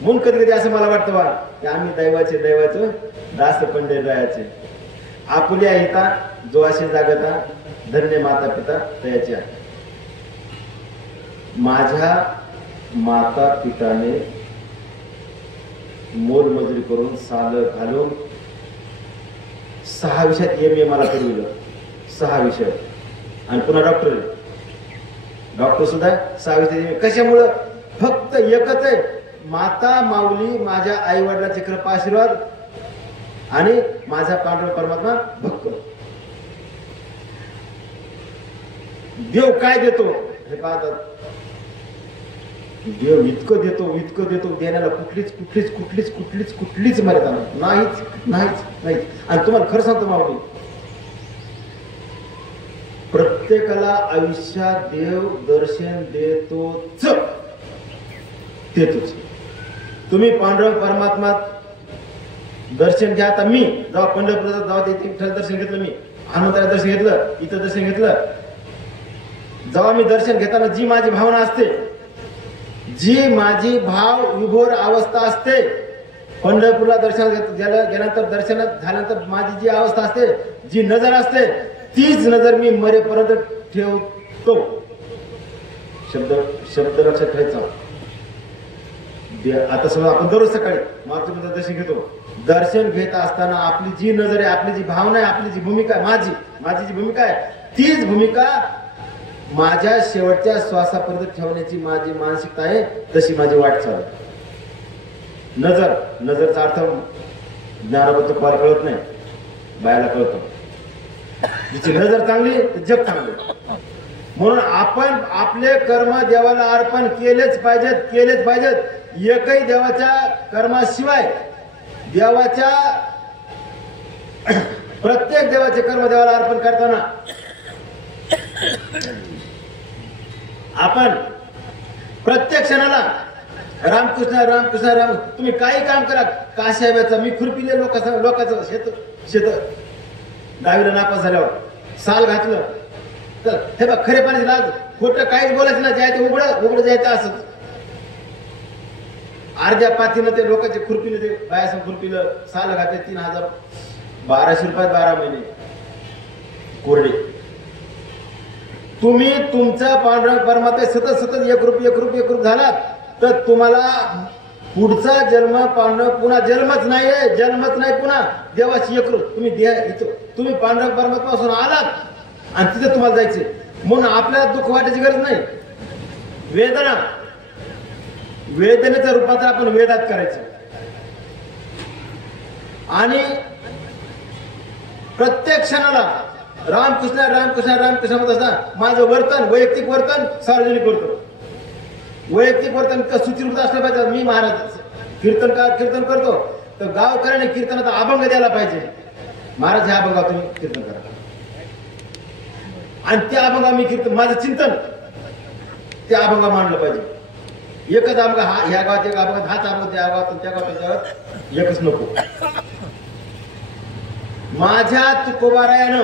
म्हणून कधी कधी असं मला वाटतं बा की आम्ही दैवाचं दास पंढरीरायाचे. आपुल्या हिता जो असे जागता, धन्य माता पिता तयाची आहे. माझ्या माता पिताने मोलमजुरी करून साल घालून 6 विषयात MA मला फिरविलं. 6 विषय आणि पुन्हा डॉक्टर सुद्धा 6 विषयात. कशामुळं? फक्त एकच आहे, माता माऊली माझ्या आई वडिलांचे कृपा आशीर्वाद आणि माझा पांडुरंग परमात्मा भक्त. देव काय देतो हे पाहतात. देव इतकं देतो देण्याला कुठलीच मर्यादा नाहीच. आणि तुम्हाला खरं सांगतो माऊली, प्रत्येकाला आयुष्यात देव दर्शन देतोच. तुम्ही पांडुरंग परमात्मा दर्शन घ्या. आता मी जेव्हा पंढरपूरला जेव्हा विठ्ठल दर्शन घेतलं, मी हनुमंताला दर्शन घेतलं, इथं दर्शन घेतलं, जेव्हा मी दर्शन घेताना जी माझी भावना असते, जी माझी भाव विभोर अवस्था असते, पंढरपूरला दर्शन गेल्यानंतर दर्शनात झाल्यानंतर माझी जी अवस्था असते, जी नजर असते, तीच नजर मी मरेपर्यंत ठेवतो. शब्द लक्षात ठेवायचा. आता समजा आपण दररोज सकाळी मातृपूजेचं दर्शन घेतो. दर्शन घेत असताना आपली जी नजर आहे, आपली जी भावना आहे, आपली जी भूमिका आहे, माझी जी भूमिका आहे, तीच भूमिका माझ्या शेवटच्या श्वासापर्यंत ठेवण्याची माझी मानसिकता आहे. तशी माझी वाटचाल. नजरचा अर्थ ज्ञानोबत फार कळत नाही, बायाला कळतो. जिची नजर चांगली तर जग चांगले. म्हणून आपण आपले कर्म देवाला अर्पण केलेच पाहिजेत. एकही देवाच्या कर्माशिवाय प्रत्येक देवाचे कर्म देवाला अर्पण करताना आपण प्रत्येक क्षणाला रामकृष्ण. तुम्ही काही काम करा, काश्याव्याचा मी खुरपिले लोकांचं शेत दहावीला नापास झाल्यावर साल घातलं तर हे बघ, खरे पाण्याची लाज, खोटं काहीच बोलायचं ना, जायचं उघड जायचं. असंच अर्ध्या पातीनं ते लोकांचे खुरपिले, ते बायासं खुरपिलं, साल घातले. 3,000 रुपयात 12 महिने कोरडे. तुम्ही तुमचा पांडुरंग परमात्मा सतत एकरूप झालात तर तुम्हाला पुढचा जन्म पांडुरंग पुन्हा जन्मच नाही पुन्हा देवाची एकरूप. तुम्ही पांडुरंग परमात्मापासून आलात आणि तिथे तुम्हाला जायचे. म्हणून आपल्याला दुःख वाटायची गरज नाही. वेदनेचं रूपांतर आपण वेदात करायचं. आणि प्रत्येक क्षणाला रामकृष्ण होत असताना माझं वर्तन, वैयक्तिक वर्तन, सार्वजनिक वर्तन. वैयक्तिक वर्तन सुचिरभूत असलं पाहिजे. मी महाराज कीर्तन करतो तर गावकऱ्याने कीर्तनाचा अभंग द्यायला पाहिजे. महाराज ह्या अभंगा तुम्ही कीर्तन करा आणि त्या अभंगा मी कीर्तन, माझं चिंतन त्या अभंगा मांडलं पाहिजे. एकच अभंग ह्या गावात एक अभंग, हाच अभंग त्या गावात त्या गावात एकच नको. माझ्या तुकोबारायानं,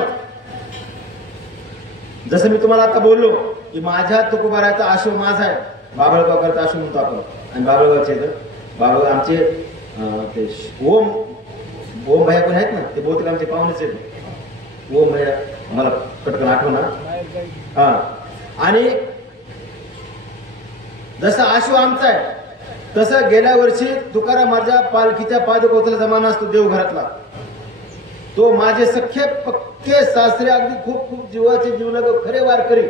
जसं मी तुम्हाला आता बोललो की माझ्या तुकोबारायाचा आशो माझा आहे, बाभळगावकरचा आशो म्हणतो आपण. आणि बाभळगावचे बाभळगाव आमचे ते ओम भैया कोण आहेत ना, ते बहुतेक आमचे पाहुणेच आहेत. ओम भैया मला पटकन आठवना. हा, आणि जसा आशू आमचा आहे तसं गेल्या वर्षी तुकाराम माझ्या पालखीच्या पादुकोतला जमाना असतो देवघरातला, तो माझे सख्खे पक्के सासरे अगदी खूप खूप जीवाचे जीवलग खरे वारकरी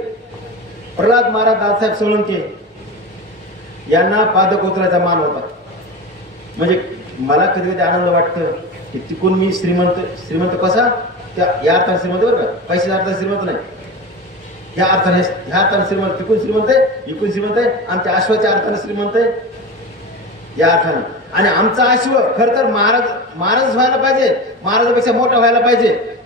प्रल्हाद महाराज दादासाहेब सोळंके यांना पादकोतराचा मान होता. म्हणजे मला कधी कधी आनंद वाटतं की तिकून मी श्रीमंत कसा या अर्थाने श्रीमंत बरं का, पैशाच्या अर्थाने श्रीमंत नाही, ह्या अर्थाने श्रीमंत, तिकून श्रीमंत आहे, इकून श्रीमंत आहे, आमच्या आश्वाच्या अर्थाने श्रीमंत आहे या अर्थाने. आणि आमचा आश्व खर तर महाराज व्हायला पाहिजे, महाराजापेक्षा मोठा व्हायला पाहिजे.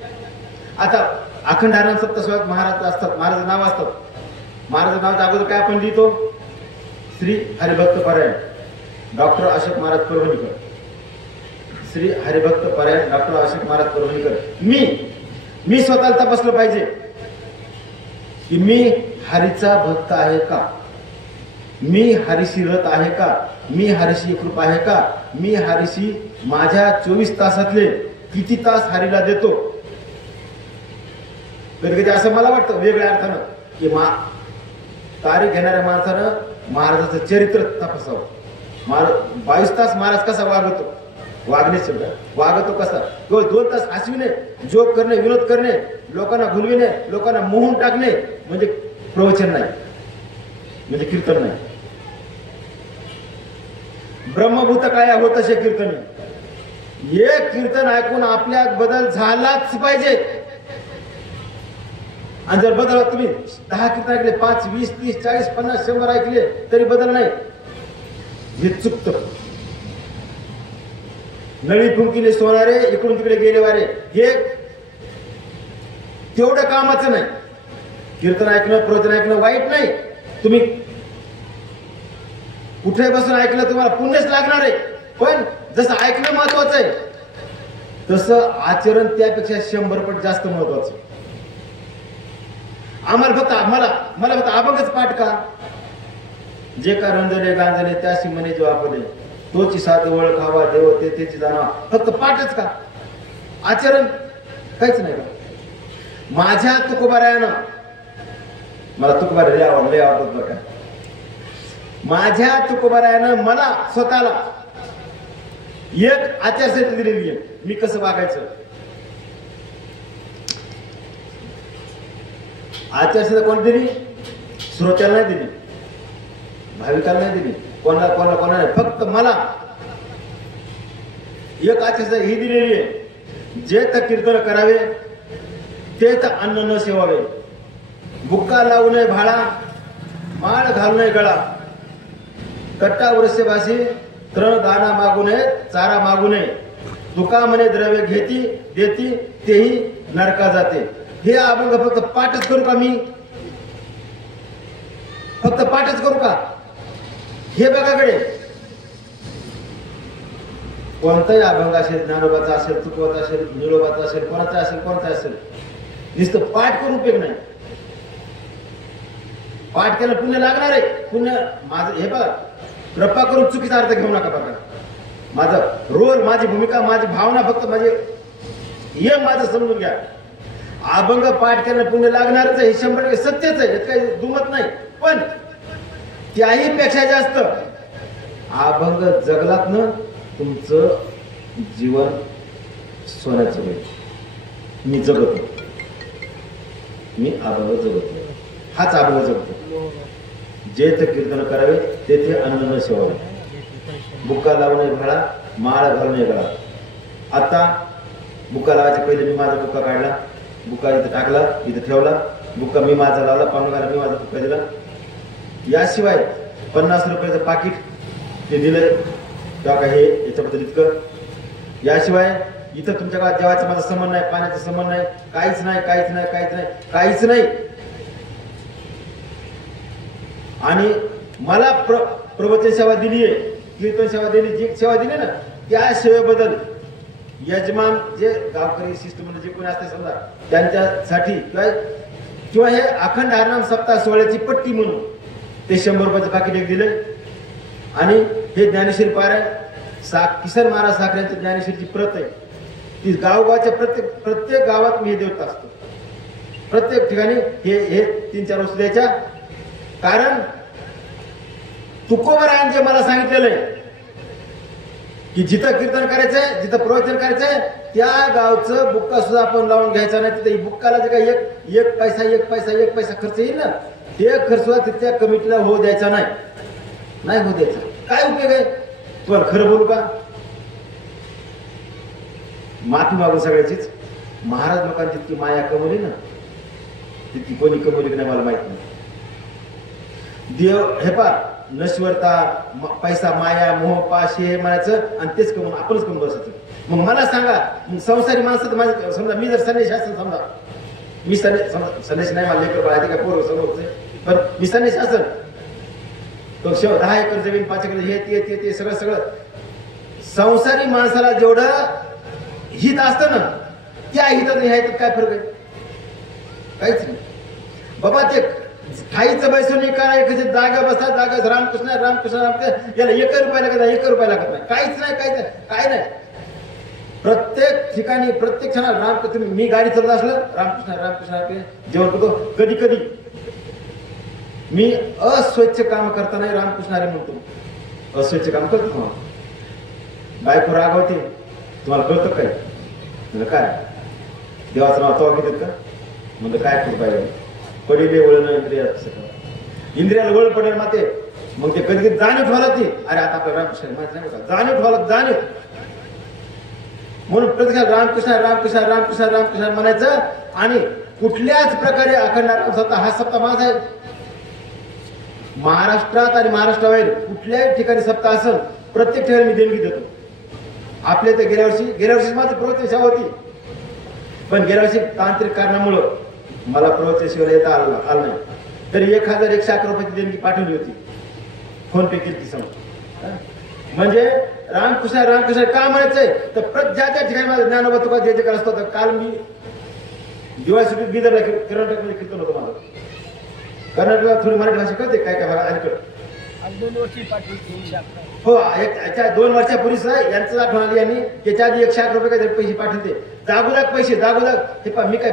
आता अखंड हरिनाम सप्ताह सोहळ्यात महाराज असतात, महाराज नाव असतात. महाराज नावाच्या अगोदर काय आपण लिहितो? श्री हरिभक्त परायण डॉक्टर अशोक महाराज परभणीकर, श्री हरिभक्त परायण डॉक्टर अशोक महाराज परभणीकर. मी स्वतःला तपासलं पाहिजे की मी हरीचा भक्त आहे का, मी हरीशी रत आहे का, मी हरीशी कृप आहे का, मी हरीशी माझ्या 24 तासातले किती तास हरीला देतो. कधी कधी असं मला वाटतं वेगळ्या अर्थानं की तारीख घेणाऱ्या माणसानं महाराजाचं चरित्र तपासावं. 22 तास महाराज कसा वागतो, वागतो कसा, केवळ 2 तास हसविणे, जोक करणे, विनोद करणे, लोकांना घुलविणे, लोकांना मोहून टाकणे म्हणजे प्रवचन नाही, म्हणजे कीर्तन नाही. ब्रह्मभूत काय होत असे कीर्तनी. एक कीर्तन ऐकून आपल्यात बदल झालाच पाहिजे. आणि जर बदल तुम्ही 10 कीर्तन ऐकले, 5, 20, 30, 40, 50, 100 ऐकले तरी बदल नाही, हे चुकतं. नळी फुंकीने सोनारे, इकडून तिकडे गेले वारे, हे तेवढं कामाचं नाही. कीर्तन ऐकणं, प्रवचन ऐकणं वाईट नाही. तुम्ही कुठे बसून ऐकलं तुम्हाला पुण्यच लागणार आहे. पण जसं ऐकणं महत्वाचं आहे तसं आचरण त्यापेक्षा 100 पट जास्त महत्वाचं. आम्हाला फक्त मला फक्त अभंगच पाठ का, जे का रंजले गांजले त्याशी म्हणे जो आपले, तोची साध ओळखावा देव तेची जाणावा, फक्त पाठच का, आचरण काहीच नाही का. माझ्या तुकोबारायानं, मला तुकोबारा लय आवडत बरं का, माझ्या तुकोबारायानं मला स्वतःला एक आचारसंहिता दिलेली आहे, मी कसं वागायचं. आचारसंहिता कोण दिली? श्रोत्याला नाही दिली, भाविकाला नाही दिली, कोणाला नाही, फक्त मला एक आचारसंहिता ही दिलेली आहे. जे तर कीर्तन करावे ते तर अन्न न सेवावे, बुक्का लावू नये भाळा, माळ घालू नये गळा, कट्टा वृश्य भाषी तृण दाना मागू नये, चारा मागू नये, तुका म्हणे द्रव्य घेती देती तेही नरका जाते. हे अभंग फक्त पाठच करू का, मी फक्त पाठच करू का, हे बघाकडे. कोणताही अभंग असेल, ज्ञानोबाचा असेल, तुकोबाचा असेल, निळोबाचा असेल, कोणाचा असेल, नुसतं पाठ करून उपयोग नाही. पाठ केलं पुण्य लागणार आहे. पुण्य माझं हे बघा, कृपा करून चुकीचा अर्थ घेऊ नका बघा. माझा रोल, माझी भूमिका, माझी भावना, फक्त माझे हे माझं समजून घ्या. अभंग पाठ केलं पुण्य लागणारच आहे, हे 100% सत्यच आहे, यात काही दुमत नाही. पण त्याही पेक्षा जास्त अभंग जगलात ना तुमचं जीवन सोन्याचं होईल. मी जगतो, मी अभंग जगतो, हाच अभंग जगतो. जे ते कीर्तन करावे तेथे अन्न न सेवावे, बुक्का लावू नये भाळा, माळ घालू नये गळा. आता बुक्का लावायच्या पहिले मी माझा बुक्का काढला, बुक्का इथं टाकला, इथं ठेवला, बुक्का मी माझा लावला, पांडुरंगाला मी माझा बुक्का दिला. याशिवाय 50 रुपयाचं पाकिट ते दिलंय तेव्हा हे याच्याबद्दल इतकं. याशिवाय इथं तुमच्या गावात जेवायचा माझा संबंध नाही, पाण्याचा संबंध नाही, काहीच नाही. आणि मला प्रवचन सेवा दिली आहे, कीर्तन सेवा दिली, जी सेवा दिली ना त्या सेवेबद्दल यजमान जे गावकरी शिष्टमंडळ जे कोणी असते समजा त्यांच्यासाठी किंवा हे अखंड हरिनाम सप्ताह सोहळ्याची पट्टी म्हणून ते 100 रुपयाचं पाकिट एक दिलंय. आणि हे ज्ञानेश्वरी पारायण किसन महाराज साखरेंची ज्ञानेश्वरीची प्रत आहे, ती गावगावच्या प्रत्येक गावात मी हे देत असतो. प्रत्येक ठिकाणी हे 3-4 वस्तू द्यायच्या कारण तुकोबरायांनी जे मला सांगितलेलं आहे की जिथं कीर्तन करायचंय, जिथं प्रवचन करायचंय, त्या गावचं बुक्का सुद्धा आपण लावून घ्यायचा नाही. तिथे बुक्काला जे काही एक पैसा खर्च येईल ना, ते खर्च सुद्धा तिथल्या कमिटीला होऊ द्यायचा नाही होऊ द्यायचा. काय उपयोग आहे? तुम्हाला खरं बोलू का? माफी मागून सगळ्याचीच. महाराज लोकांची जितकी माया कमवली ना, तितकी कोणी कमवली की नाही मला माहित नाही. देव हे पा नश्वरता, पैसा, माया, मोह, पाश हे म्हणायचं आणि तेच कमवून आपणच कमवून बसायचं. मग मला सांगा, संसारी माणसं तर माझं समजा मी जर संन्यासी असेल, समजा मी संन्यासी नाही, मला लेकर बाळा काय पोरं समोर, पण मी संन्यासी असेल तो 10 एकर जमीन, 5 एकर हे ते सगळं संसारी माणसाला जेवढं हित असतं ना, त्या हितात ह्या हितात काय फरक आहे? काहीच नाही बाबा. ते खाईचं बैसून काय एखादी जागा बसा, जागा रामकृष्ण याला 1 रुपया लागत नाही, 1 रुपया लागत नाही, काहीच नाही. काय नाही. प्रत्येक ठिकाणी प्रत्येक क्षणाला रामकृष्ण. मी गाडी चालत असलं रामकृष्ण जेवण करतो. कधी मी अस्वच्छ काम करता नाही रामकृष्ण हरी म्हणतो. अस्वच्छ काम करतो. बायको रागवते, तुम्हाला कळतं काय? म्हणजे काय देवाचं नाव तो घेतात का? म्हणजे काय करू पाहिजे? पडिले वळण इंद्रियाला वळ पडेल माते. मग ते कधी जाणीव ठेवायला ती, अरे आता आपल्या रामकृष्ण माहिती नाही का, जाणीव ठेवायला जाणीव. म्हणून प्रत्येक रामकृष्ण म्हणायचं. आणि कुठल्याच प्रकारे अखंड सप्ताह, हा सप्ताह माझा आहे. महाराष्ट्रात आणि महाराष्ट्राबाहेर कुठल्याही ठिकाणी सप्ताह असेल, प्रत्येक ठिकाणी मी देणगी देतो. आपल्या तर गेल्या वर्षी माझी प्रवचन सेवा होती, पण गेल्या वर्षी तांत्रिक कारणामुळं मला प्रवचन सेवेला येता आलं नाही. तरी 1111 रुपयाची देणगी पाठवली होती, फोन पे केली समज. म्हणजे रामकृष्ण का म्हणायचंय तर ज्या त्या ठिकाणी माझं ज्ञानोबा तुका जे जे असतो. काल मी दिवाळी सुट्टीत बिदरला कर्नाटकमध्ये कीर्तन होतं माझं. कर्नाटकला थोडी मराठी भाषा कळते काय काय भागा अलीकडं. 2 वर्षी हो, 2 वर्षापूर्वीच यांचं आठवण आली. यांनी त्याच्या आधी 111 रुपये काही पैसे पाठवते. जागोजाग पैसे हे पहा, मी काय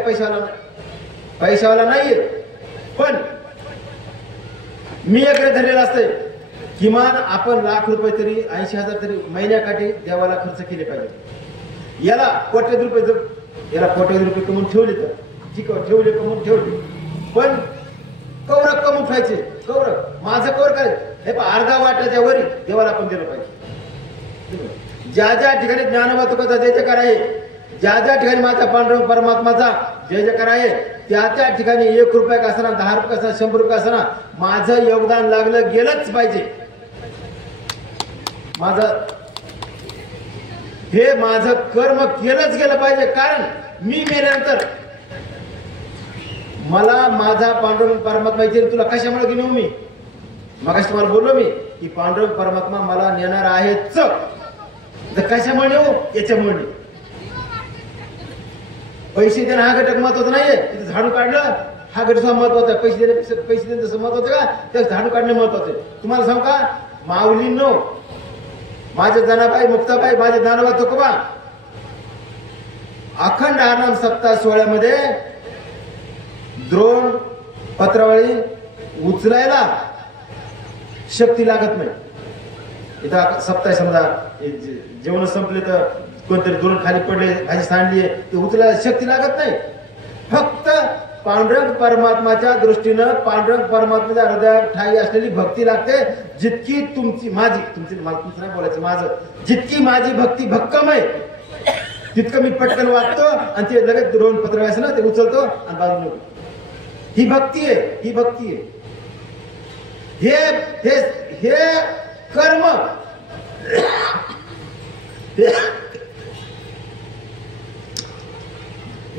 पैशावाला नाहीये, पण मी एकदा धरलेलं असतंय किमान आपण लाख रुपये तरी 80,000 तरी महिन्याकाठी देवाला खर्च केले पाहिजे. याला कोट्यावधी रुपये कमवून ठेवले तर ठीक आहे, कमवून ठेवले, पण कौरक कमवून ठेवायचे. माझं कौर काय हे अर्धा वाटाच्या वरी देवाला आपण दिलं पाहिजे. ज्या ज्या ठिकाणी ज्ञानोबा तुकाचा जय जयकार आहे, ज्या ज्या ठिकाणी माझ्या पांडुरंग परमात्माचा जय जयकार आहे, त्या ठिकाणी 1 रुपया का असना, 10 रुपये असना, 100 रुपये असना, माझं योगदान लागलं गेलंच पाहिजे. माझं कर्म केलंच गेलं पाहिजे. कारण मी मेल्यानंतर मला माझा पांडुरंग परमात्मा विचारेल, तुला कशामुळे घेऊन मी मगाशी तुम्हाला बोललो मी की पांडुरंग परमात्मा मला नेणार आहेच. तर कशामुळे नेऊ? याच्यामुळे. पैसे देणं हा घटक महत्वाचा नाहीये. तिथे झाडू काढलं हा घटक महत्वाचा आहे. पैसे देणं जसं महत्वाचं का, त्या झाडू काढणे महत्वाचं आहे. तुम्हाला सांगू का, माऊलींनो, माझ्या जनाबाई मुक्ताबाई, माझ्या ज्ञानोबा तुकोबा अखंड हरनाम सप्ताह सोहळ्यामध्ये द्रोण पत्रावळी उचलायला शक्ती लागत नाही. इथं सप्ताह समजा जेवण संपले तर कोणतरी द्रोण खाली पडले, भाजी सांडली, ते उचलायला शक्ती लागत नाही. फक्त पांडुरंग परमात्माच्या दृष्टीनं पांडुरंग परमात्माच्या हृदयात ठाई असलेली भक्ती लागते. जितकी तुमची नाही बोलायचं, माझं जितकी माझी भक्ती भक्कम आहे तितकं मी पटकन वागतो आणि ते लगेच द्रोण पत्रावळी असं ना ते उचलतो आणि बाजूला. ही भक्ती आहे. हे कर्म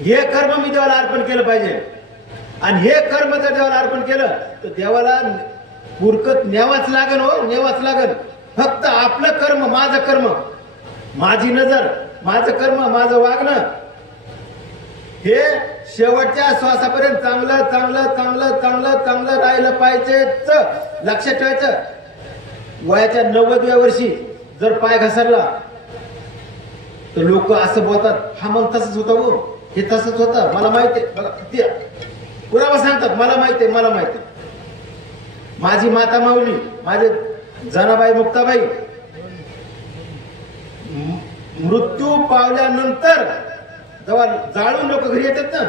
हे कर्म मी देवाला अर्पण केलं पाहिजे. आणि हे कर्म जर देवाला अर्पण केलं तर देवाला पुरकत न्यावाच लागन. फक्त आपलं कर्म, माझं कर्म, माझी नजर, माझं कर्म, माझं वागणं हे शेवटच्या श्वासापर्यंत चांगलं राहिलं पाहिजे. लक्षात ठेवायचं, वयाच्या 90व्या वर्षी जर पाय घसरला तर लोक असं बोलतात, हा मग तसंच होतं हो, हे तसंच होतं, मला माहिती आहे. बघा किती पुरावा सांगतात, मला माहिती आहे. माझी माता माऊली, माझे जनाबाई मुक्ताबाई मृत्यू पावल्यानंतर जेव्हा जाळून लोक घरी येतात ना,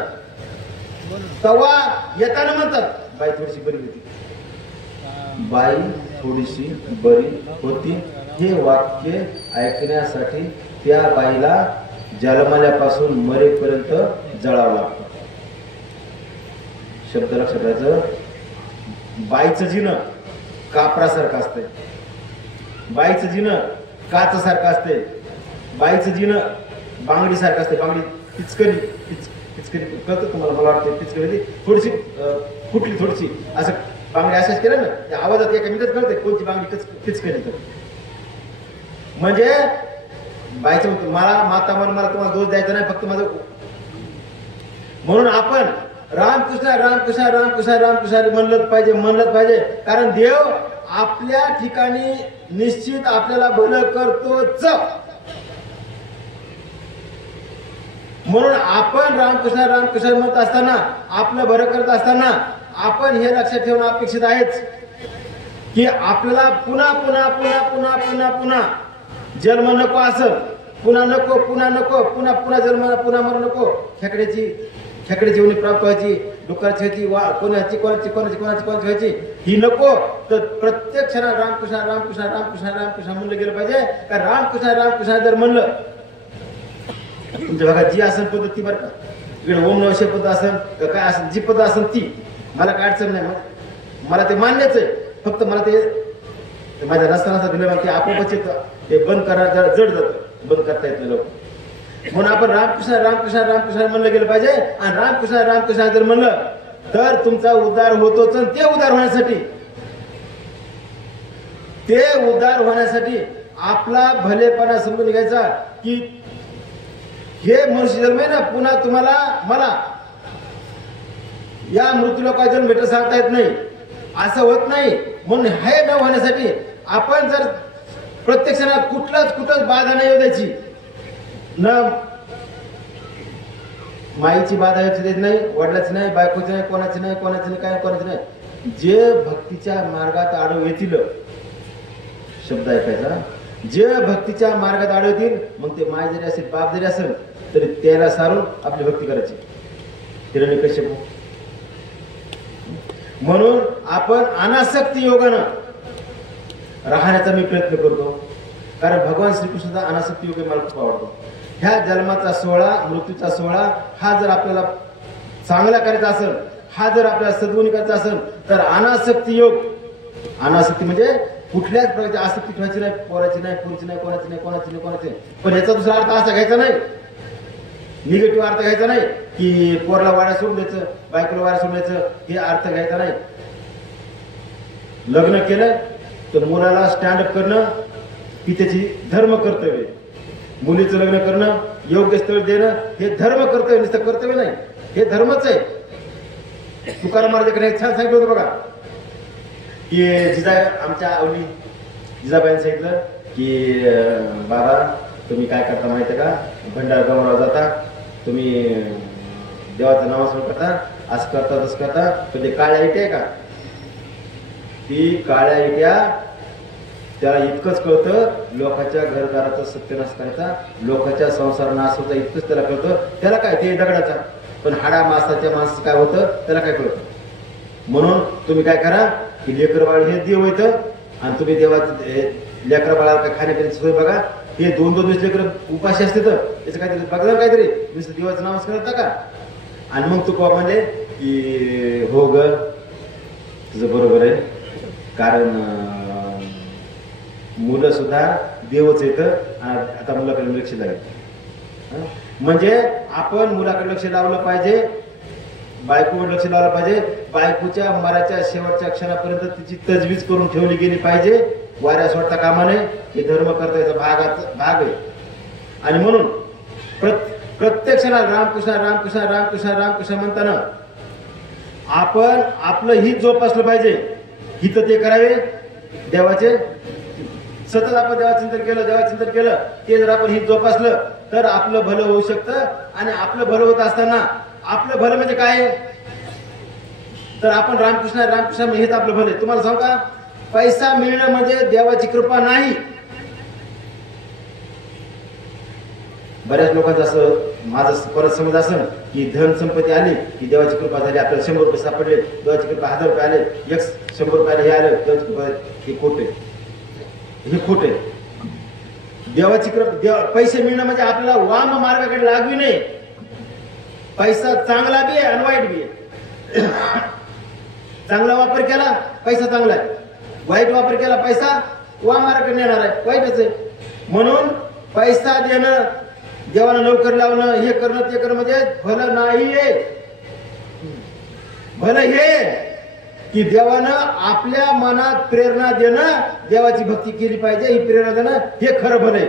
तेव्हा येताना म्हणतात बाई थोडीशी बरी होती, बाई थोडीशी बरी होती. हे वाक्य ऐकण्यासाठी त्या बाईला जन्मल्यापासून मरेपर्यंत जळावं लागतं. शब्द लक्षात ठेवायचं. बाईचं जिणं कापरासारखं असतंय, बाईचं जिणं काचसारखं असते, बाईचं जिणं बांगडीसारखं असते. बांगडी पिचकली कळतं तुम्हाला, मला वाटतं पिचकली थोडीशी फुटली, थोडीशी असं बांगडी अशाच केलं ना, त्या आवाजात एका मिनिटात कळते कोणती बांगडी पिचकली. तर म्हणजे बाईचं मला माता मला तुम्हाला दोष द्यायचा नाही, फक्त माझं. म्हणून आपण रामकृष्ण रामकृष्ण रामकृष्ण रामकृष्ण म्हणलंच पाहिजे. कारण देव आपल्या ठिकाणी निश्चित आपल्याला भलं करतोच. म्हणून आपण रामकृष्ण रामकृष्ण म्हणत असताना, आपलं बरं करत असताना आपण हे लक्षात ठेवणं अपेक्षित आहेच की आपल्याला पुन्हा पुन्हा पुन्हा पुन्हा पुन्हा पुन्हा जन्म नको, असं पुन्हा नको, पुन्हा नको, पुन्हा पुन्हा जन्म, पुन्हा मर नको. खेकड्याची उणी प्राप्त व्हायची, डुकराची व्हायची, कोणाची व्हायची, ही नको. तर प्रत्येक क्षणात रामकृष्ण रामकृष्ण रामकृष्ण रामकृष्ण म्हणलं गेलं पाहिजे. कारण रामकृष्ण रामकृष्ण जर म्हणलं, तुमच्या भागात जी असेल पद्धत ती बरं का, इकडे ओम नमः शिवाय पद्धत असेल काय असेल, जी पद्धत असेल ती, मला काय अडचण नाही. मला ते मान्यच आहे. फक्त मला ते माझ्या रस्ता दिलं की आपोआपच ते बंद करा, जड जातं, बंद करता येत नाही लोक. म्हणून आपण रामकृष्ण रामकृष्ण रामकृष्ण म्हणलं गेलं पाहिजे. आणि रामकृष्ण रामकृष्ण जर म्हणलं तर तुमचा उद्धार होतोच. ते उद्धार होण्यासाठी आपला भलेपणा समजून घ्यायचा की हे मनुष्य जन्म आहे ना, पुन्हा तुम्हाला मला या मृत्यू लोकांचा जन्म भेट सांगता येत नाही, असं होत नाही. म्हणून हे न होण्यासाठी आपण जर प्रत्यक्षात कुठलंच बाधा नाही द्यायची, न माईची बाधा येत नाही, वडिलाची नाही, बायकोची नाही, कोणाची नाही. जे भक्तीच्या मार्गात आडव येतील, शब्द ऐकायचा, जे भक्तीच्या मार्गात आडव येतील, मग ते माय जरी असेल, बाप जरी असेल, तरी त्याला सारून आपली भक्ती करायची. हिरण्यकश्यप. म्हणून आपण अनासक्ती योगानं राहण्याचा मी प्रयत्न करतो. कारण भगवान श्रीकृष्णाचा अनासक्ती योग मला खूप आवडतो. ह्या जन्माचा सोहळा, मृत्यूचा सोहळा हा जर आपल्याला चांगला करायचा असेल, हा जर आपल्याला सद्गुणी करायचा असेल, तर अनासक्ती योग, अनासक्ती म्हणजे कुठल्याच प्रकारची आसक्ती ठेवायची नाही, पोराची नाही, पुरीची नाही, कोणाची नाही. पण याचा दुसरा अर्थ असा घ्यायचा नाही, निगेटिव्ह अर्थ घ्यायचा नाही की पोरला वाड्या सोडून द्यायचं, बायकोला वाड्या सोडून द्यायचं, हे अर्थ घ्यायचा नाही. लग्न केलं तर मुलाला स्टँडअप करणं ही त्याची धर्म कर्तव्य. मुलीचं लग्न करणं, योग्य स्थळ देणं हे धर्म कर्तव्य, नुसतं कर्तव्य नाही, हे धर्मच आहे. तुकाराम महाराजांकडे छान सांगितलं होतं बघा की आमच्या आवली जिजाबाईंनी सांगितलं की बाबा तुम्ही काय करता माहिती का, भंडारा गमरावर जाता, तुम्ही देवाचं नामस्मरण करता, असं करता तसं करता, तर ते काळ्या इट्या आहे का, ती काळ्या इट्या त्याला इतकंच कळतं लोकांच्या घरदाराचा सत्यानाश करायचा, लोकांच्या संसार नासाचा इतकंच त्याला कळतं. त्याला काय ते दगडाचा, पण हाडा मासाच्या माणसाचं काय होतं त्याला काय कळतं. म्हणून तुम्ही काय करा की लेकर बाळ हे देव येतं आणि तुम्ही देवाचं लेकरा बाळाला काय खाण्यापिण्याची सोय बघा. हे 2-2 दिवस लेकर उपाशी असते तर त्याचं काहीतरी बघा, काहीतरी नुसतं देवाचं नामच करता का. आणि मग तू म्हणले की हो ग तुझं बरोबर आहे, कारण मुलं सुद्धा देवच येतं. आता मुलाकडे लक्ष लागेल, म्हणजे आपण मुलाकडे लक्ष लावलं पाहिजे, बायकोवर लक्ष लावलं पाहिजे. बायकोच्या मराच्या शेवटच्या क्षणापर्यंत तिची तजवीज करून ठेवली गेली पाहिजे. वाऱ्या सोडता कामा नये, हे धर्म कर्तव्याचा भाग आहे. आणि म्हणून प्रत्येक क्षणात रामकृष्ण रामकृष्ण रामकृष्ण रामकृष्ण म्हणताना आपण आपलं हित जोपासलं पाहिजे. हित ते करावे देवाचे. सतत आपण देवाचिंतन केलं ते जर आपण हित जोपासलं तर आपलं भलं होऊ शकतं. आणि आपलं भलं होत असताना, आपलं भलं म्हणजे काय, तर आपण रामकृष्ण हेच आपलं भले. तुम्हाला सांगू का, पैसा मिळणं म्हणजे देवाची कृपा नाही. बऱ्याच लोकांचं असं, माझं परत समज असं की धन संपत्ती आली की देवाची कृपा झाली, आपल्याला 100 रुपये सापडले, देवाची कृपा 1000 रुपये आले, 100 रुपये आले, हे आले, देवाची कृपा. हे खोटे, हे खोटे. देवाची कृपा, पैसे मिळणं म्हणजे आपल्याला वाम मार्गाकडे लागू नये. पैसा चांगला बी आहे आणि वाईट बी आहे. चांगला वापर केला पैसा चांगला आहे, वाईट वापर केला पैसा वाम मार्गाकडे येणार आहे, वाईटच आहे. म्हणून पैसा देणं, देवाला लवकर लावणं, हे करणं ते करणं म्हणजे भलं नाहीये. भलं हे की देवानं आपल्या मनात प्रेरणा देणं, देवाची भक्ती केली पाहिजे, ही प्रेरणा देणं हे खरं भलं आहे.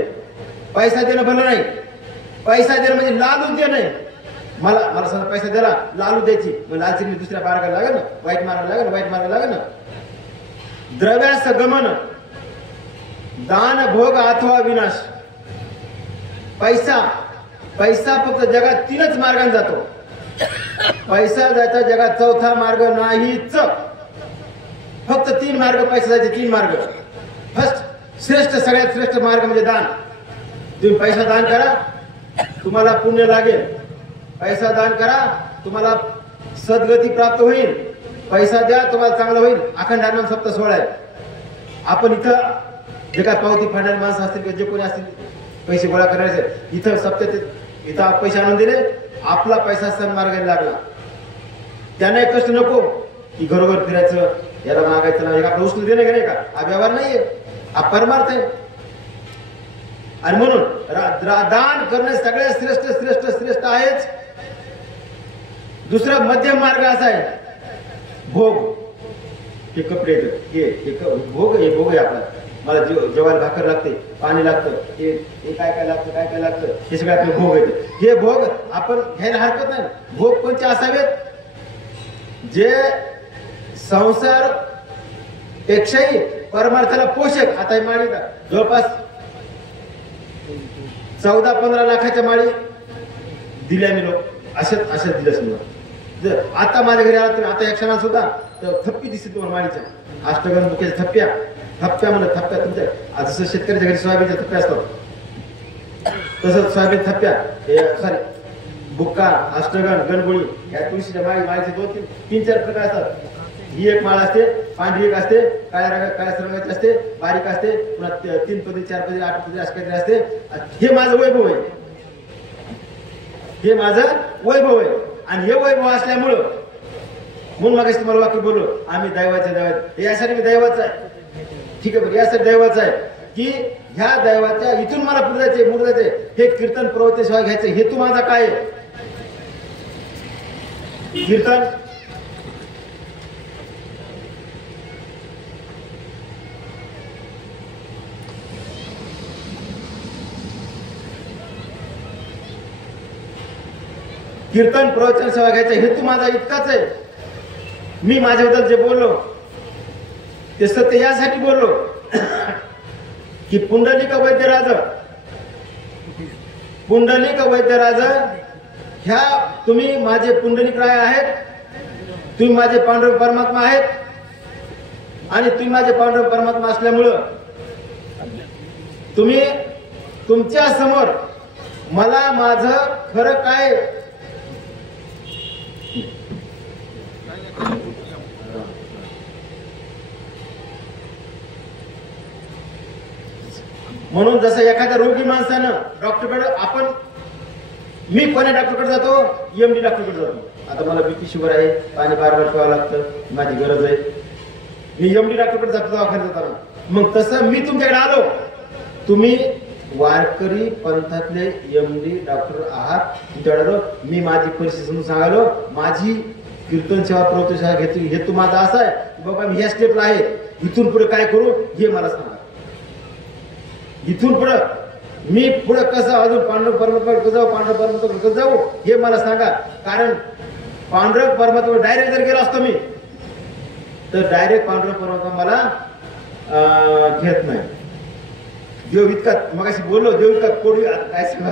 पैसा देणं भलं नाही. पैसा देणं म्हणजे लालू देणं. मला समजा पैसा दिला, लालू द्यायची, मग लालची मी दुसऱ्या मार्गाला लागेल ना, वाईट मार्गाला लागेल, वाईट मार्गाला लागेल ना. द्रव्यास गमन, दान भोग अथवा विनाश. पैसा फक्त जगात 3च मार्गाने जातो. पैसा जायचा जगात 4था मार्ग नाहीच. फक्त 3 मार्ग पैसा जायचे, 3 मार्ग. फर्स्ट, सगळ्यात श्रेष्ठ मार्ग म्हणजे दान. तुम्ही पैसा दान करा, तुम्हाला पुण्य लागेल. पैसा दान करा, तुम्हाला सद्गती प्राप्त होईल. पैसा द्या, तुम्हाला चांगलं होईल. अखंड हनुमान सप्ताह 16 आहे. आपण इथं जे काय पावती फाडणारे माणसं असतील किंवा जे कोणी असतील, पैसे गोळा करायचे, इथं सप्त्यात इथं पैसे आणून दिले, आपला पैसा सन्मार्गाला लागला. त्यांना कष्ट नको की घरोघर फिरायचं, याला मागायचं नाही, आपलं उचलून देणं नाही का, हा व्यवहार नाहीये, हा परमार्थ आहे. आणि म्हणून दान करणे सगळ्यात श्रेष्ठ आहेच. दुसरा मध्यम मार्ग असा आहे भोग. हे कपडे, हे भोग आहे आपला. मला जेवायला भाकर लागते, पाणी लागतं, हे काय लागतं, हे सगळे आपले भोग येते. हे भोग आपण घ्यायला हरकत नाही. भोग कोणते असावेत जे संसार पेक्षाही परमार्थाला पोषक. आता ही माळी जवळपास 14-15 लाखाच्या माळी दिल्या मी लोक, अशा दिल्या समजा. आता माझ्या घरी आला, आता या क्षणात सुद्धा थप्पी दिसते तुम्हाला माळीच्या, अष्टगण बुक्याच्या थप्प्या म्हणत. थप्प्या तुमच्या जसं शेतकऱ्याच्या घरी सोयाबीनच्या थप्प्या असतात, तसंच सोयाबीन थप्प्या, सॉरी बुक्का, अष्टगण, गणगोळी, या तुळशीच्या माळीचे 2-3-4 प्रकार असतात. ही एक माळ असते, पांढरी एक असते, काळ्या रंगाची असते, बारीक असते, पुन्हा 3 पदरी, 4 पदरी, 8 पदरी अशी काहीतरी असते. हे माझं वैभव आहे, हे माझं वैभव आहे. आणि हे वैभव असल्यामुळं म्हणून मग तुम्हाला वाक्य बोललो, आम्ही दैवाचं यासाठी मी दैवाचं आहे. ठीक आहे, यासाठी दैवाचं आहे की ह्या दैवाच्या इथून मला पुढे जायचे, हे कीर्तन प्रवचन सेवा घ्यायचे हेतू माझा काय आहे. कीर्तन प्रवचन सेवा घ्यायचा हेतू माझा इतकाच आहे. मी माझ्याबद्दल जे बोललो ते सत्य यासाठी बोललो की पुंडलिक वैद्यराज ह्या तुम्ही माझे पुंडलिक राय आहेत, तुम्ही माझे पांडुरंग परमात्मा आहेत. आणि तुम्ही माझे पांडुरंग परमात्मा असल्यामुळं तुम्ही तुमच्या समोर मला माझं खरं काय म्हणून जसं एखाद्या रोगी माणसानं डॉक्टरकडे मी कोण्या डॉक्टरकडे जातो, EMD डॉक्टरकडे जातो. आता मला BP शुगर आहे, पाणी बार ठेवावं लागतं, माझी गरज आहे, मी EMD डॉक्टरकडे जातो दवाखान्यात जाताना. मग तसं मी तुमच्याकडे आलो, तुम्ही वारकरी पंथातले EMD डॉक्टर आहात, तुमच्याकडे आलो, मी माझी परिस्थिती समजून सांगालो, माझी कीर्तन सेवा प्रवचन सेवा घेतली हेतू माझा असा आहे की बाबा मी ह्या स्टेपला आहे, इथून पुढे काय करू हे मला सांगा. इथून पुढं मी पुढे कसं अजून पांडुरंग परमात्मा जाऊ, पांडुरंग परमात्मा जाऊ हे मला सांगा. कारण पांडुरंग परमात्मा डायरेक्ट जर गेलो असतो मी तर डायरेक्ट पांडुरंग परमात्मा मला घेत नाही. देव इतका मग अशी बोललो, देव इतका कोडी काय सांगा,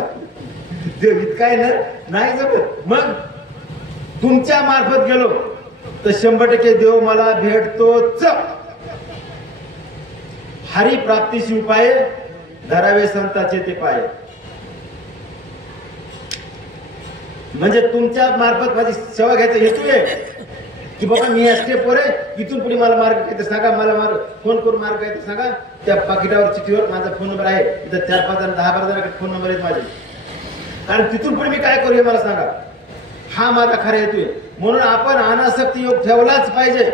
देव इतका आहे ना नाही जमत. मग तुमच्या मार्फत गेलो तर 100% देव मला भेटतोच. हरी प्राप्तीशी उपाय धरावे संतांचे ते पाय. म्हणजे तुमच्या मार्फत माझी सेवा घ्यायचा हेतू आहे की बाबा मी या स्टेपवर आहे, इथून पुढे मला मार्ग काय तर सांगा, मला मार्ग फोन करून मार्ग काय तर सांगा. त्या पाकिटावर चिठ्ठीवर माझा फोन नंबर आहे, इथं 4-5 जण 10-12 जणांकडे फोन नंबर आहेत माझे. कारण तिथून पुढे मी काय करू हे मला सांगा. हा माझा खरा हेतू आहे. म्हणून आपण अनासक्ती योग ठेवलाच पाहिजे.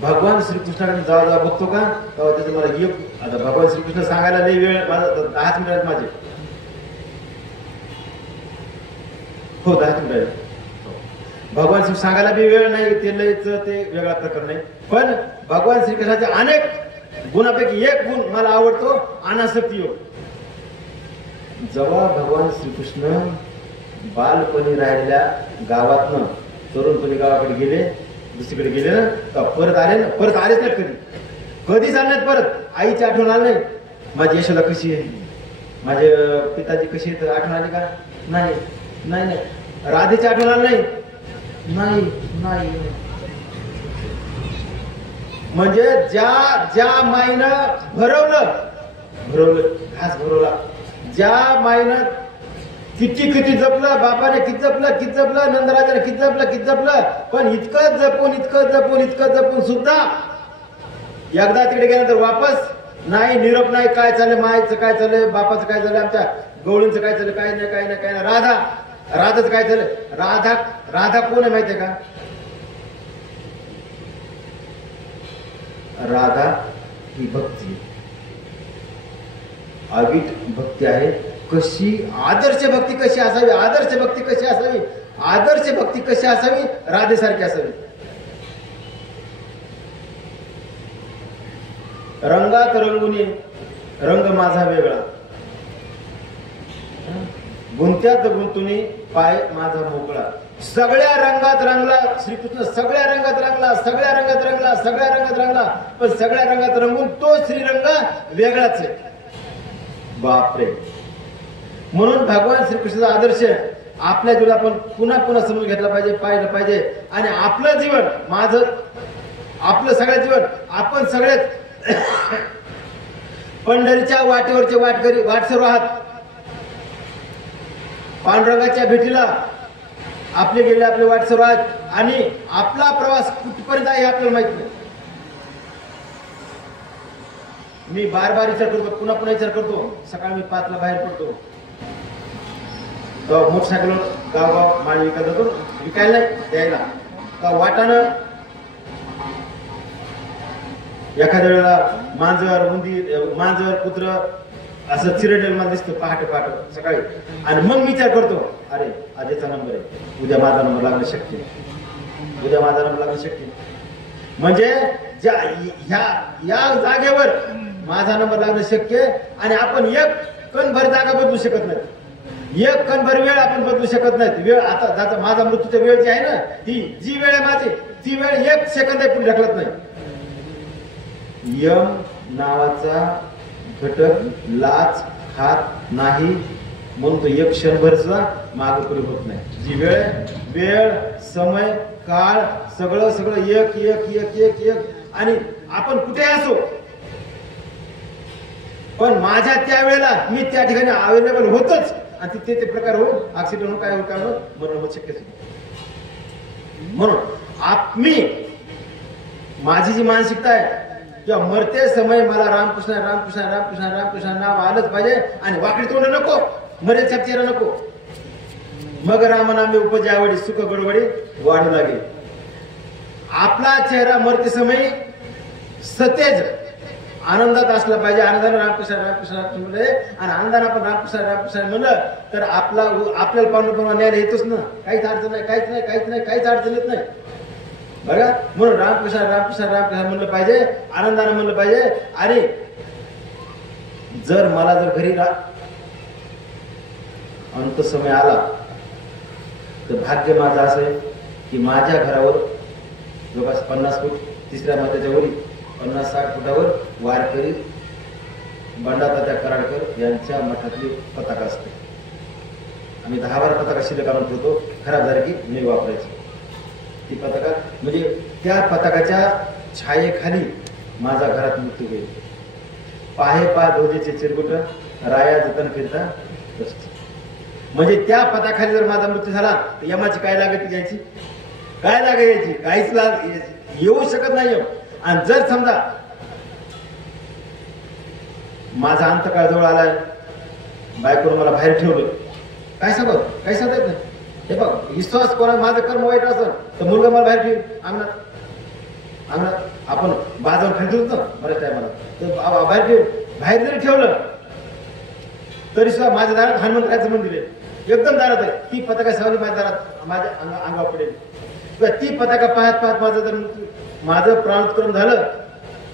भगवान श्रीकृष्णाकडे जावा बघतो का तेव्हा त्याचं मला योग. आता भगवान श्रीकृष्ण सांगायला लई वेळ, माझा 10 मिनिट माझे. हो 10 मिनिट. भगवान श्री सांगायला बी वेळ नाही, ते लयच ते वेगळा प्रकार नाही. पण भगवान श्रीकृष्णाचे अनेक गुणापैकी एक गुण मला आवडतो, अनासक्ती योग. जेव्हा भगवान श्रीकृष्ण बालपणी राहिलेल्या गावातनं तरुणपणी गावाकडे गेले, दुसरीकडे गेले ना, तर परत आले ना, परत आलेच नाहीत कधीच आले नाहीत परत. आईची आठवण आली नाही, माझी यशोदा कशी आहे, माझे पिताजी कशी आहेत आठवण आली का? नाही नाही नाही. राधेची आठवण आली नाही? नाही नाही. म्हणजे ज्या ज्या माईनं भरवलं घास भरवला, ज्या माईनं किती जपलं, बापाने किती जपलं, नंदराजाने किती जपलं, पण इतकं जपून सुद्धा एकदा तिकडे गेल्यानंतर वापस नाही, निरोप नाही, काय चाललंय माईचं, काय चाललंय बापाचं, काय झालं आमच्या गवळींचं, काय चाललं, काय नाही. राधाच काय झालं. राधा कोण आहे माहितीये का? राधा ही भक्ती, अविट भक्ती आहे. कशी आदर्श भक्ती कशी असावी, आदर्श भक्ती कशी असावी, राधेसारखी असावी. रंगात रंगुनी रंग माझा वेगळा, गुंत्यात गुंतुनी पाय माझा मोकळा. सगळ्या रंगात रंगला श्रीकृष्ण, सगळ्या रंगात रंगला, पण सगळ्या रंगात रंगून तो श्रीरंग वेगळाच आहे. बापरे. म्हणून भगवान श्रीकृष्णाचा आदर्श आपल्या जीवनात आपण पुन्हा समजून घेतला पाहिजे, पाहिलं पाहिजे. आणि आपलं जीवन, आपलं सगळं जीवन, आपण सगळेच पंढरीच्या वाटेवरचे वाटसरू आहात. पांडुरंगाच्या भेटीला आपले वाटसरू आहेत. आणि आपला प्रवास कुठपर्यंत आहे आपल्याला माहित नाही. मी बार विचार करतो, पुन्हा विचार करतो. सकाळी मी 5 ला बाहेर पडतो, मोटरसायकल गावगाव माल विकत जातो, विकायला द्यायला. का वाटानं एखाद्या वेळेला मांजर कुत्र असं चिरडलेलं मला दिसतं पहाटे सकाळी. आणि मग विचार करतो, अरे आज याचा नंबर आहे, उद्या माझा नंबर लागणं शक्य, म्हणजे या जागेवर माझा नंबर लागणं शक्य. आणि आपण एक कणभर जागा बदलू शकत नाही, एक कणभर वेळ आपण बदलू शकत नाही. वेळ आता माझा मृत्यूची वेळ जी आहे ना, जी वेळ आहे माझी, ती वेळ 1 सेकंद पुढे ढकलत नाही. यम नावाचा घटक लाच खात नाही, म्हणून तो 1 क्षणभर सुद्धा मागे पुढे होत नाही. जी वेळ समय काळ सगळं एक. आणि आपण कुठे असो, पण माझ्या त्या वेळेला मी त्या ठिकाणी अवेलेबल होतच. आणि ते प्रकार हो, ऍक्सिडेंट हो, काय मरण होत शक्यच नाही. म्हणून माझी जी मानसिकता आहे किंवा मरते समय मला रामकृष्ण नाव आलंच पाहिजे. आणि वाकडी तोंड नको, मरेचा चेहरा नको. मग रामनामे उपजे आवडी, सुख गडबडी वाढू लागेल. आपला चेहरा मरते समय सतेज आनंदात असला पाहिजे. आनंदाने रामकृष्ण म्हणले, आणि आनंदाने आपण रामकृष्ण म्हणलं तर आपल्याला पाहुणे न्यायला येतोच ना. काहीच अडचण नाही, काहीच अडचण येत नाही बघा. म्हणून रामकृष्ण म्हणलं पाहिजे, आनंदाने म्हणलं पाहिजे. आणि मला घरी अंत समय आला तर भाग्य माझं असं आहे की माझ्या घरावर जवळपास 50 फूट 3ऱ्या मजल्याच्या वरी 50-60 फुटावर वारकरी बंडातात्या कराडकर यांच्या मठातली पताका असते. आम्ही 10-12 पताका शिल्लक आणून ठेवतो, खराब झाली की नाही वापरायची. ती पताका म्हणजे त्या पताकाच्या छायेखाली माझा घरात मृत्यू होईल. पाहे पा धोजेचे चिरकुट राया जतन फिरता कष्ट. म्हणजे त्या पताखाली जर माझा मृत्यू झाला तर यमाची काय लागत घ्यायची, काय लागायची, काहीच येऊ शकत नाही. आणि जर समजा माझा अंतकाळ जवळ आलाय, बायकोनं मला बाहेर ठेवलं, काय सांगत, काही सांगता येत नाही. हे बघ, विश्वास कोणा माझं कर्म वाईट असेल तर मुलगा मला बाहेर ठेवी अंगणात आपण बाजावर खाली ठेवतो ना बऱ्याच टायमाला, तर बाहेर ठेव, बाहेर जरी ठेवलं तरी सुद्धा माझ्या दारात हनुमंतराचं मंदिर आहे, एकदम दारात आहे. ती पताका सावली माझ्या दारात माझ्या अंगावर पडेल. ती पताका पाहत पाहत माझं प्राणोत्क्रम झालं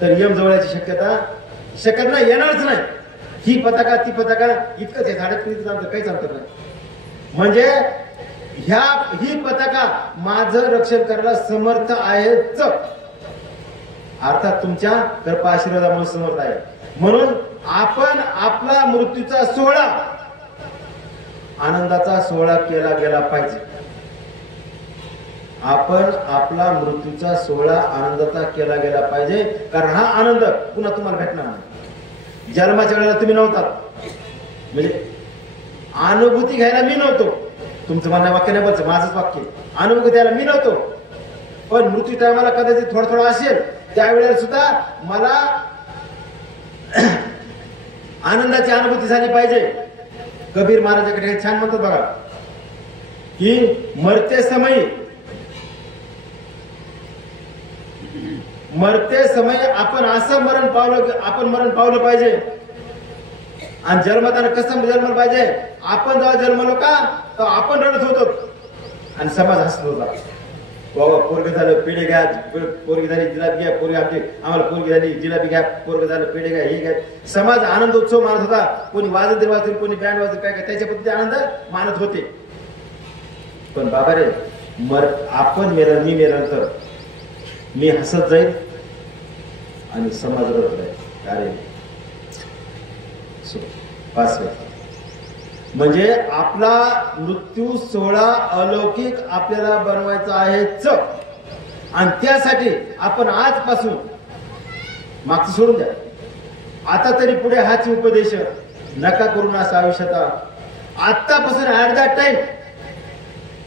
तर यम जवळची शक्यता नाही, येणारच नाही. ही पताका ती पताका इतकंच आहे, झाडात काहीच अंतर नाही. म्हणजे ही पताका माझं रक्षण करायला समर्थ आहेच, अर्थात तुमच्या कृपा आशीर्वादामुळे समर्थ आहे. म्हणून आपण आपला मृत्यूचा सोहळा आनंदाचा सोहळा केला गेला पाहिजे. आपण आपला मृत्यूचा सोहळा आनंदाचा केला गेला पाहिजे, कारण हा आनंद पुन्हा तुम्हाला भेटणार नाही. जन्माच्या वेळेला तुम्ही नव्हतात, म्हणजे अनुभूती घ्यायला मी नव्हतो. तुमचं म्हणणं वाक्य नाही बोलचं, माझंच वाक्य, अनुभूती द्यायला मी नव्हतो. पण मृत्यू टायमाला कदाचित थोडं थोडं असेल, त्यावेळेला सुद्धा मला आनंदाची अनुभूती झाली पाहिजे. कबीर महाराजांकडे छान म्हणतात बघा की मरते समय आपण असं मरण पावलं पाहिजे. आणि जन्मताना कसं जन्मलं पाहिजे, आपण जेव्हा जन्मलो का तर आपण रडत होतो आणि समाज हसत होता. बाबा पोरग झालं पेढे घ्या, पोरगी झाली जिलाबी घ्या, पोरगी आम्हाला पोरगी झाली जिलाबी घ्या, पोरग झालं पेढे घ्या, हे घ्या. समाज आनंद उत्सव मानत होता. कोणी वाजत वाजतील, कोणी बँड वाजत, काय काय त्याच्या पद्धतीने आनंद मानत होते. पण बाबा रे, आपण मी मेल्यानंतर मी हसत जाईल आणि समाज रडत राहील. अरे म्हणजे आपला मृत्यू सोहळा अलौकिक आपल्याला बनवायचा आहेच. आणि त्यासाठी आपण आजपासून मागचं सोडून द्या, आता तरी पुढे हाच उपदेश नका करू ना असं आयुष्यात. आतापासून at that time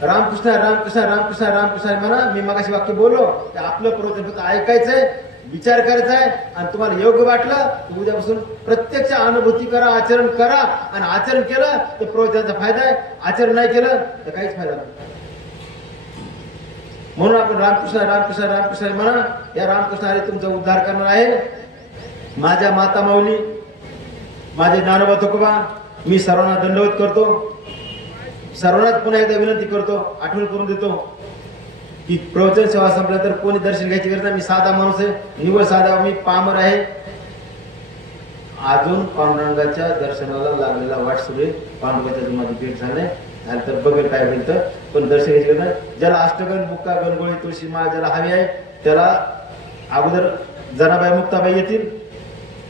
Ramakrishna Ramakrishna Ramakrishna Ramakrishna म्हणा. मी मगाशी वाक्य बोललो, आपलं प्रवचन फक्त ऐकायचंय, विचार करायचा आहे. आणि तुम्हाला योग्य वाटलं तर उद्यापासून प्रत्यक्ष अनुभूती करा, आचरण करा. आणि आचरण केलं तर प्रवचनाचा फायदा आहे, आचरण नाही केलं तर काहीच फायदा नाही. म्हणून आपण रामकृष्ण रामकृष्ण रामकृष्ण म्हणा. या रामकृष्ण हरी तुमचा उद्धार करणार आहे. माझ्या माता माऊली, माझे ज्ञानोबा तुकोबा, मी सर्वांना दंडवत करतो. सर्वांनाच पुन्हा एकदा विनंती करतो, आठवण करून देतो की प्रवचन सेवा संपल्या तर कोणी दर्शन घ्यायची गरज नाही. मी साधा माणूस आहे, निव्वळ साधा, मी पामर आहे. अजून पांडुरंगाच्या दर्शनाला लागलेला वाट सुरू आहे. पांडुरंगाच्या माझी भेट झालंय तर बघेल काय होईल तर, पण दर्शन घ्यायची गरज नाही. ज्याला अष्टगण बुक्का गणगोळी तुळशी माळ ज्याला हवी आहे त्याला अगोदर जनाबाई मुक्ताबाई येतील,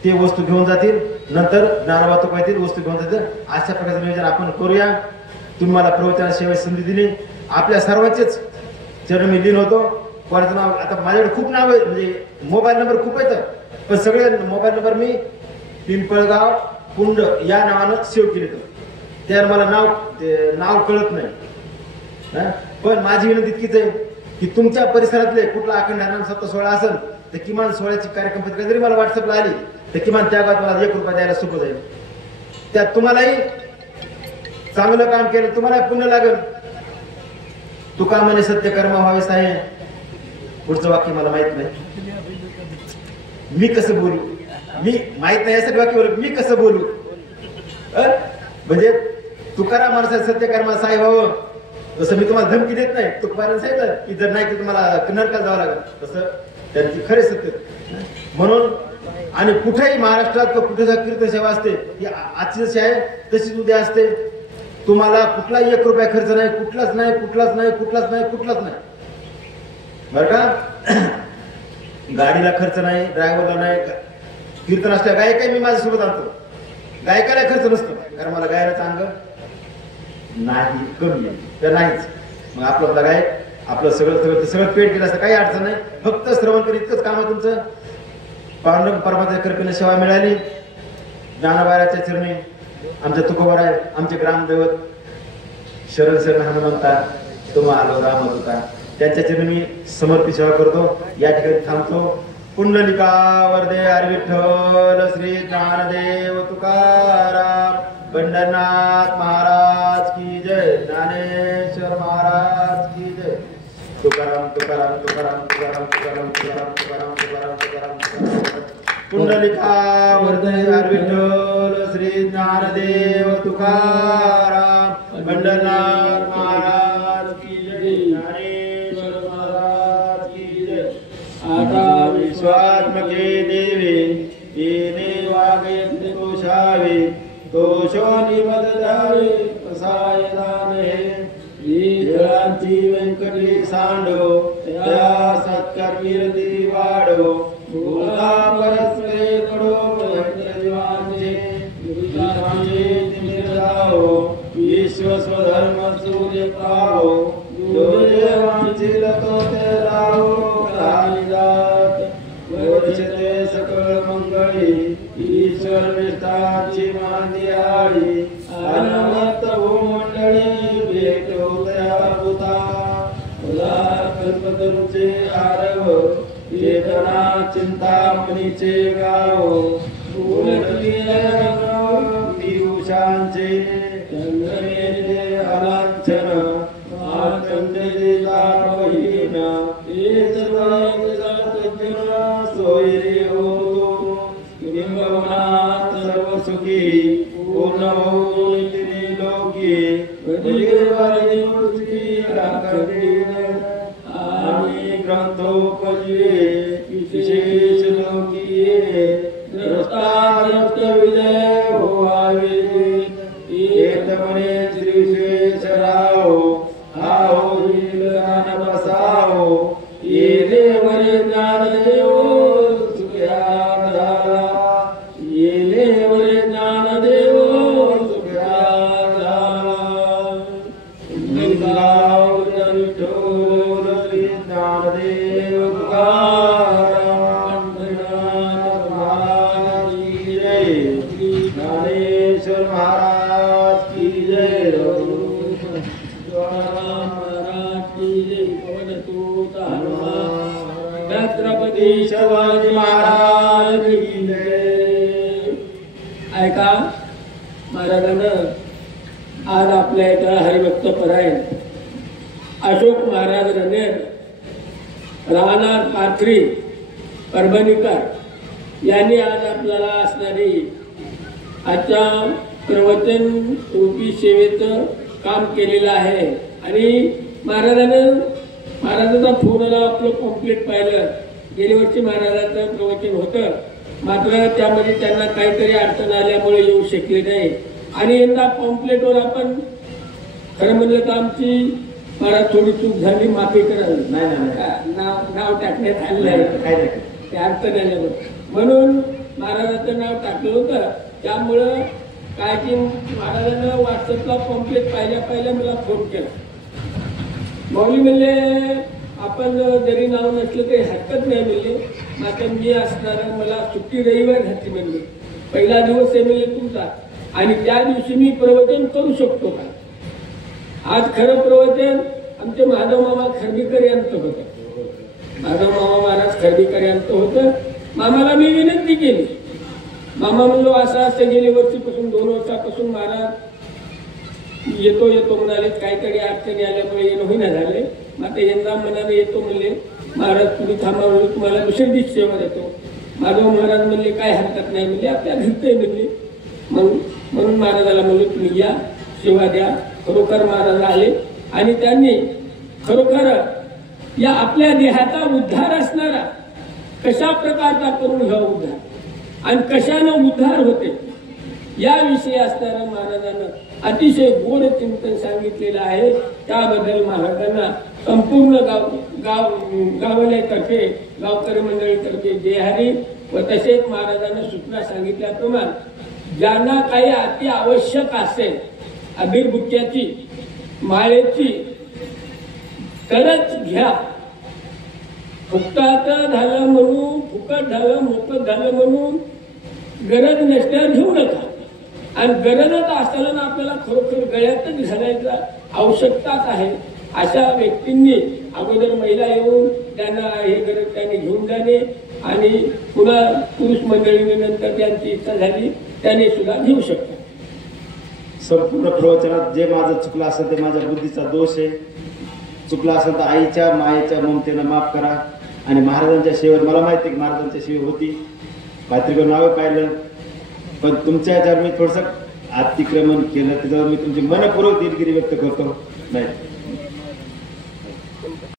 ते वस्तू घेऊन जातील. नंतर ज्ञानोबा तुकोबा येतील, वस्तू घेऊन जातील. अशा प्रकारचं नियोजन आपण करूया. तुम्ही मला प्रवचना सेवेची संधी दिली. आपल्या सर्वांचेच चरण मी लीन होतो. कोणाचं नाव आता माझ्याकडे खूप नाव आहे, म्हणजे मोबाईल नंबर खूप आहेत, पण सगळे मोबाईल नंबर मी पिंपळगाव कुंड या नावानं सेव्ह केले. त्याला मला नाव कळत नाही. पण माझी विनंती इतकीच आहे की तुमच्या परिसरातले कुठला अखंड हरिनाम सप्ताह सोहळा असेल तर किमान सोहळ्याची कार्यक्रम पत्रिका जरी मला व्हॉट्सअपला आली तर किमान त्या गावात मला 1 रुपया द्यायला सोपं जाईल. त्यात तुम्हालाही चांगलं काम केलं, तुम्हाला पुण्य लागेल. तुका म्हणे सत्य कर्म व्हावेस आहे. पुढचं वाक्य मला माहित नाही, मी कसं बोलू, मी माहित नाही यासाठी वाक्य बोलू, मी कसं बोलू. म्हणजे तुकाराम माणसाला सत्य कर्म साहेब व्हावं, जसं मी तुम्हाला धमकी देत नाही. तुकाराम सांगितलं की जर नाही की तुम्हाला नरकाला जावं लागेल, तसं त्यांची खरे सत्य. म्हणून आणि कुठेही महाराष्ट्रात कुठे कीर्तन सेवा असते, ही आजची जशी आहे तशीच उद्या असते. तुम्हाला कुठलाही 1 रुपया खर्च नाही, कुठलाच नाही. बर का, गाडीला खर्च नाही, ड्रायव्हरला नाही. कीर्तन असल्या गायक मी माझ्यासोबत आणतो, गायकाला खर्च नसतो, कारण मला गायला अंग नाही, कमी आहे तर नाहीच. मग आपला गायक आपलं सगळं पेट केलं असतं काही अडचण नाही. फक्त श्रवण कर, इतकंच काम आहे तुमचं. पांडुरंग परमात्म्याच्या कृपेने सेवा मिळाली. ज्ञानोबाराच्या चरणी आमच्या तुकोबार आहे, आमचे ग्रामदैवत शरण हनुमंता तुम्हाला रामदूता, त्यांच्या चरणी मी समर्पित सेवा करतो. या ठिकाणी थांबतो. पुंडलिका वरदे हरी विठ्ठल श्री ज्ञानदेव तुकाराम पंढरनाथ महाराज की जय, ज्ञानेश्वर महाराज की जय. तुकाराम तुकाराम तुकाराम तुकाराम तुकाराम तुकाराम तुकाराम तुकाराम तुकाराम. पुंडलिका वरदे हरी विठ्ठल श्री ज्ञानदेव तुकाराम पंढरनाथ महाराज की जय, ज्ञानेश्वर महाराज की जय. आता विश्वात्मके देवे येणे वागयंते तोषावे, तोषोनी मददावे प्रसायदान हे. विधरांची व्यंकटी सांडो, त्या सत्कर्मी रती वाढो. भूता परस्परे कडो जीवांचे जाओ. विश्व स्वधर्म सूर्य पाहो, देवांची लतो ते राहो. वर्षते सकळ मंगळी, ईश्वर निष्ठाची मांदियाळी. अनवत भूमंडळी भेटो त्या भूता. कल्पतरूचे आरव, चेतना चिंतामणीचे गाव. पियुषांचे चंद्रमेले अलांछन, मातंडेला बहीण. सोयरे होतो बिंबवनाथ सर्व सुखी. पूर्ण होऊन लोकी आणि ग्रंथोपजीवे विशेष लोकीये. द्रष्टाद्रष्ट विजय होवावे, येत म्हणे श्री विश्वेश्वराहो. आहो ज्ञान बसाहो, येले वरे ज्ञानदेव सुख्या झाला. येले वरे ज्ञानदेव सुख्या झाला. विठ्ठल श्री ज्ञानदेव तुकाराम महाराज की जय, ज्ञानेश्वर महाराज की जय. छत्रपती शिवाजी महाराज की जय. ऐका, महाराजानं आज आपल्या इथं हरिभक्त परायण अशोक महाराज रनेर, राहणार पाथरी, परभणीकर यांनी आज आपल्याला असणारी आजच्या प्रवचन रूपी सेवेचं काम केलेलं आहे. आणि महाराजाचा फोनला आपलं पॉम्पलेट पाहिलं. गेल्या वर्षी महाराजाचं प्रवचन होतं, मात्र त्यामध्ये त्यांना काहीतरी अडचण आल्यामुळे येऊ शकले नाही. आणि यंदा पॉम्पलेटवर आपण खरं म्हणलं तर आमची महाराज थोडी चूक झाली, माफी करावी. नाव टाकण्यात आलेलं आहे, ते अडचण आल्यामुळे म्हणून महाराजाचं नाव टाकलं होतं. त्यामुळं काय की महाराजांना व्हॉट्सअपला पॉम्पलेट पाहिल्या मला फोन केला. मौली म्हणले आपण जरी नाव नसलं तरी हरकत नाही म्हणले, मात्र मी असणार, मला सुट्टी रविवार घातली म्हणले. पहिला दिवस आहे म्हणले तुमचा, आणि त्या दिवशी मी प्रवचन करू शकतो का? आज खरं प्रवचन आमचे माधव मामा खर्डीकर यांचं होतं. माधव मामा महाराज खर्डीकर यांचं होतं. मामाला मी विनंती केली. मामा म्हणलो असं गेल्या वर्षीपासून 2 वर्षापासून महाराज येतो म्हणाले, काहीतरी अडचणी आल्यामुळे येणं होईना झाले. मात्र यंदा मनाने येतो म्हणले. महाराज तुम्ही थांबा म्हणले, तुम्हाला दुसऱ्या दिवशी सेवा देतो. माधव महाराज म्हणले काय हरकत नाही म्हणले, आपल्या घरते म्हणले. म्हणून महाराजाला म्हणले तुम्ही या, सेवा द्या. खरोखर महाराज आले आणि त्यांनी खरोखर या आपल्या देहाचा उद्धार असणारा कशा प्रकारचा करून घ्या उद्धार आणि कशानं उद्धार होते याविषयी असणारा महाराजांना अतिशय गोड चिंतन सांगितलेलं आहे. त्याबद्दल महाराजांना संपूर्ण गाववाल्यातर्फे, गावकरी मंडळीतर्फे जय हरी. व तसेच महाराजांना सूचना सांगितल्याप्रमाणे ज्यांना काही अति आवश्यक असेल, अबीर बुक्क्याची, माळेची, तरच घ्या. फुकटात झालं म्हणून, फुकट झालं मोफत झालं म्हणून गरज नसल्यावर घेऊ नका. आणि गरजच असताना आपल्याला खरोखर गळ्यातच घालायचा आवश्यकताच आहे अशा व्यक्तींनी अगोदर महिला येऊन त्यांना हे गरज त्यांनी घेऊन जाणे आणि पुन्हा पुरुष मंडळीने नंतर त्यांची इच्छा झाली त्याने सुद्धा घेऊ शकतात. संपूर्ण प्रवचनात जे माझं चुकलं असेल ते माझ्या बुद्धीचा दोष आहे. चुकला असेल तर आईच्या मायेच्या ममतेनं माफ करा. आणि महाराजांच्या सेवेवर मला माहिती आहे की महाराजांच्या सेवे होती, पात्रिकेवर नावं पाहिलं, पण तुमच्या ह्याच्यावर मी थोडंसं अतिक्रमण केलं, त्याच्यावर मी तुमची मनपूर्वक दिलगिरी व्यक्त करतो. नाही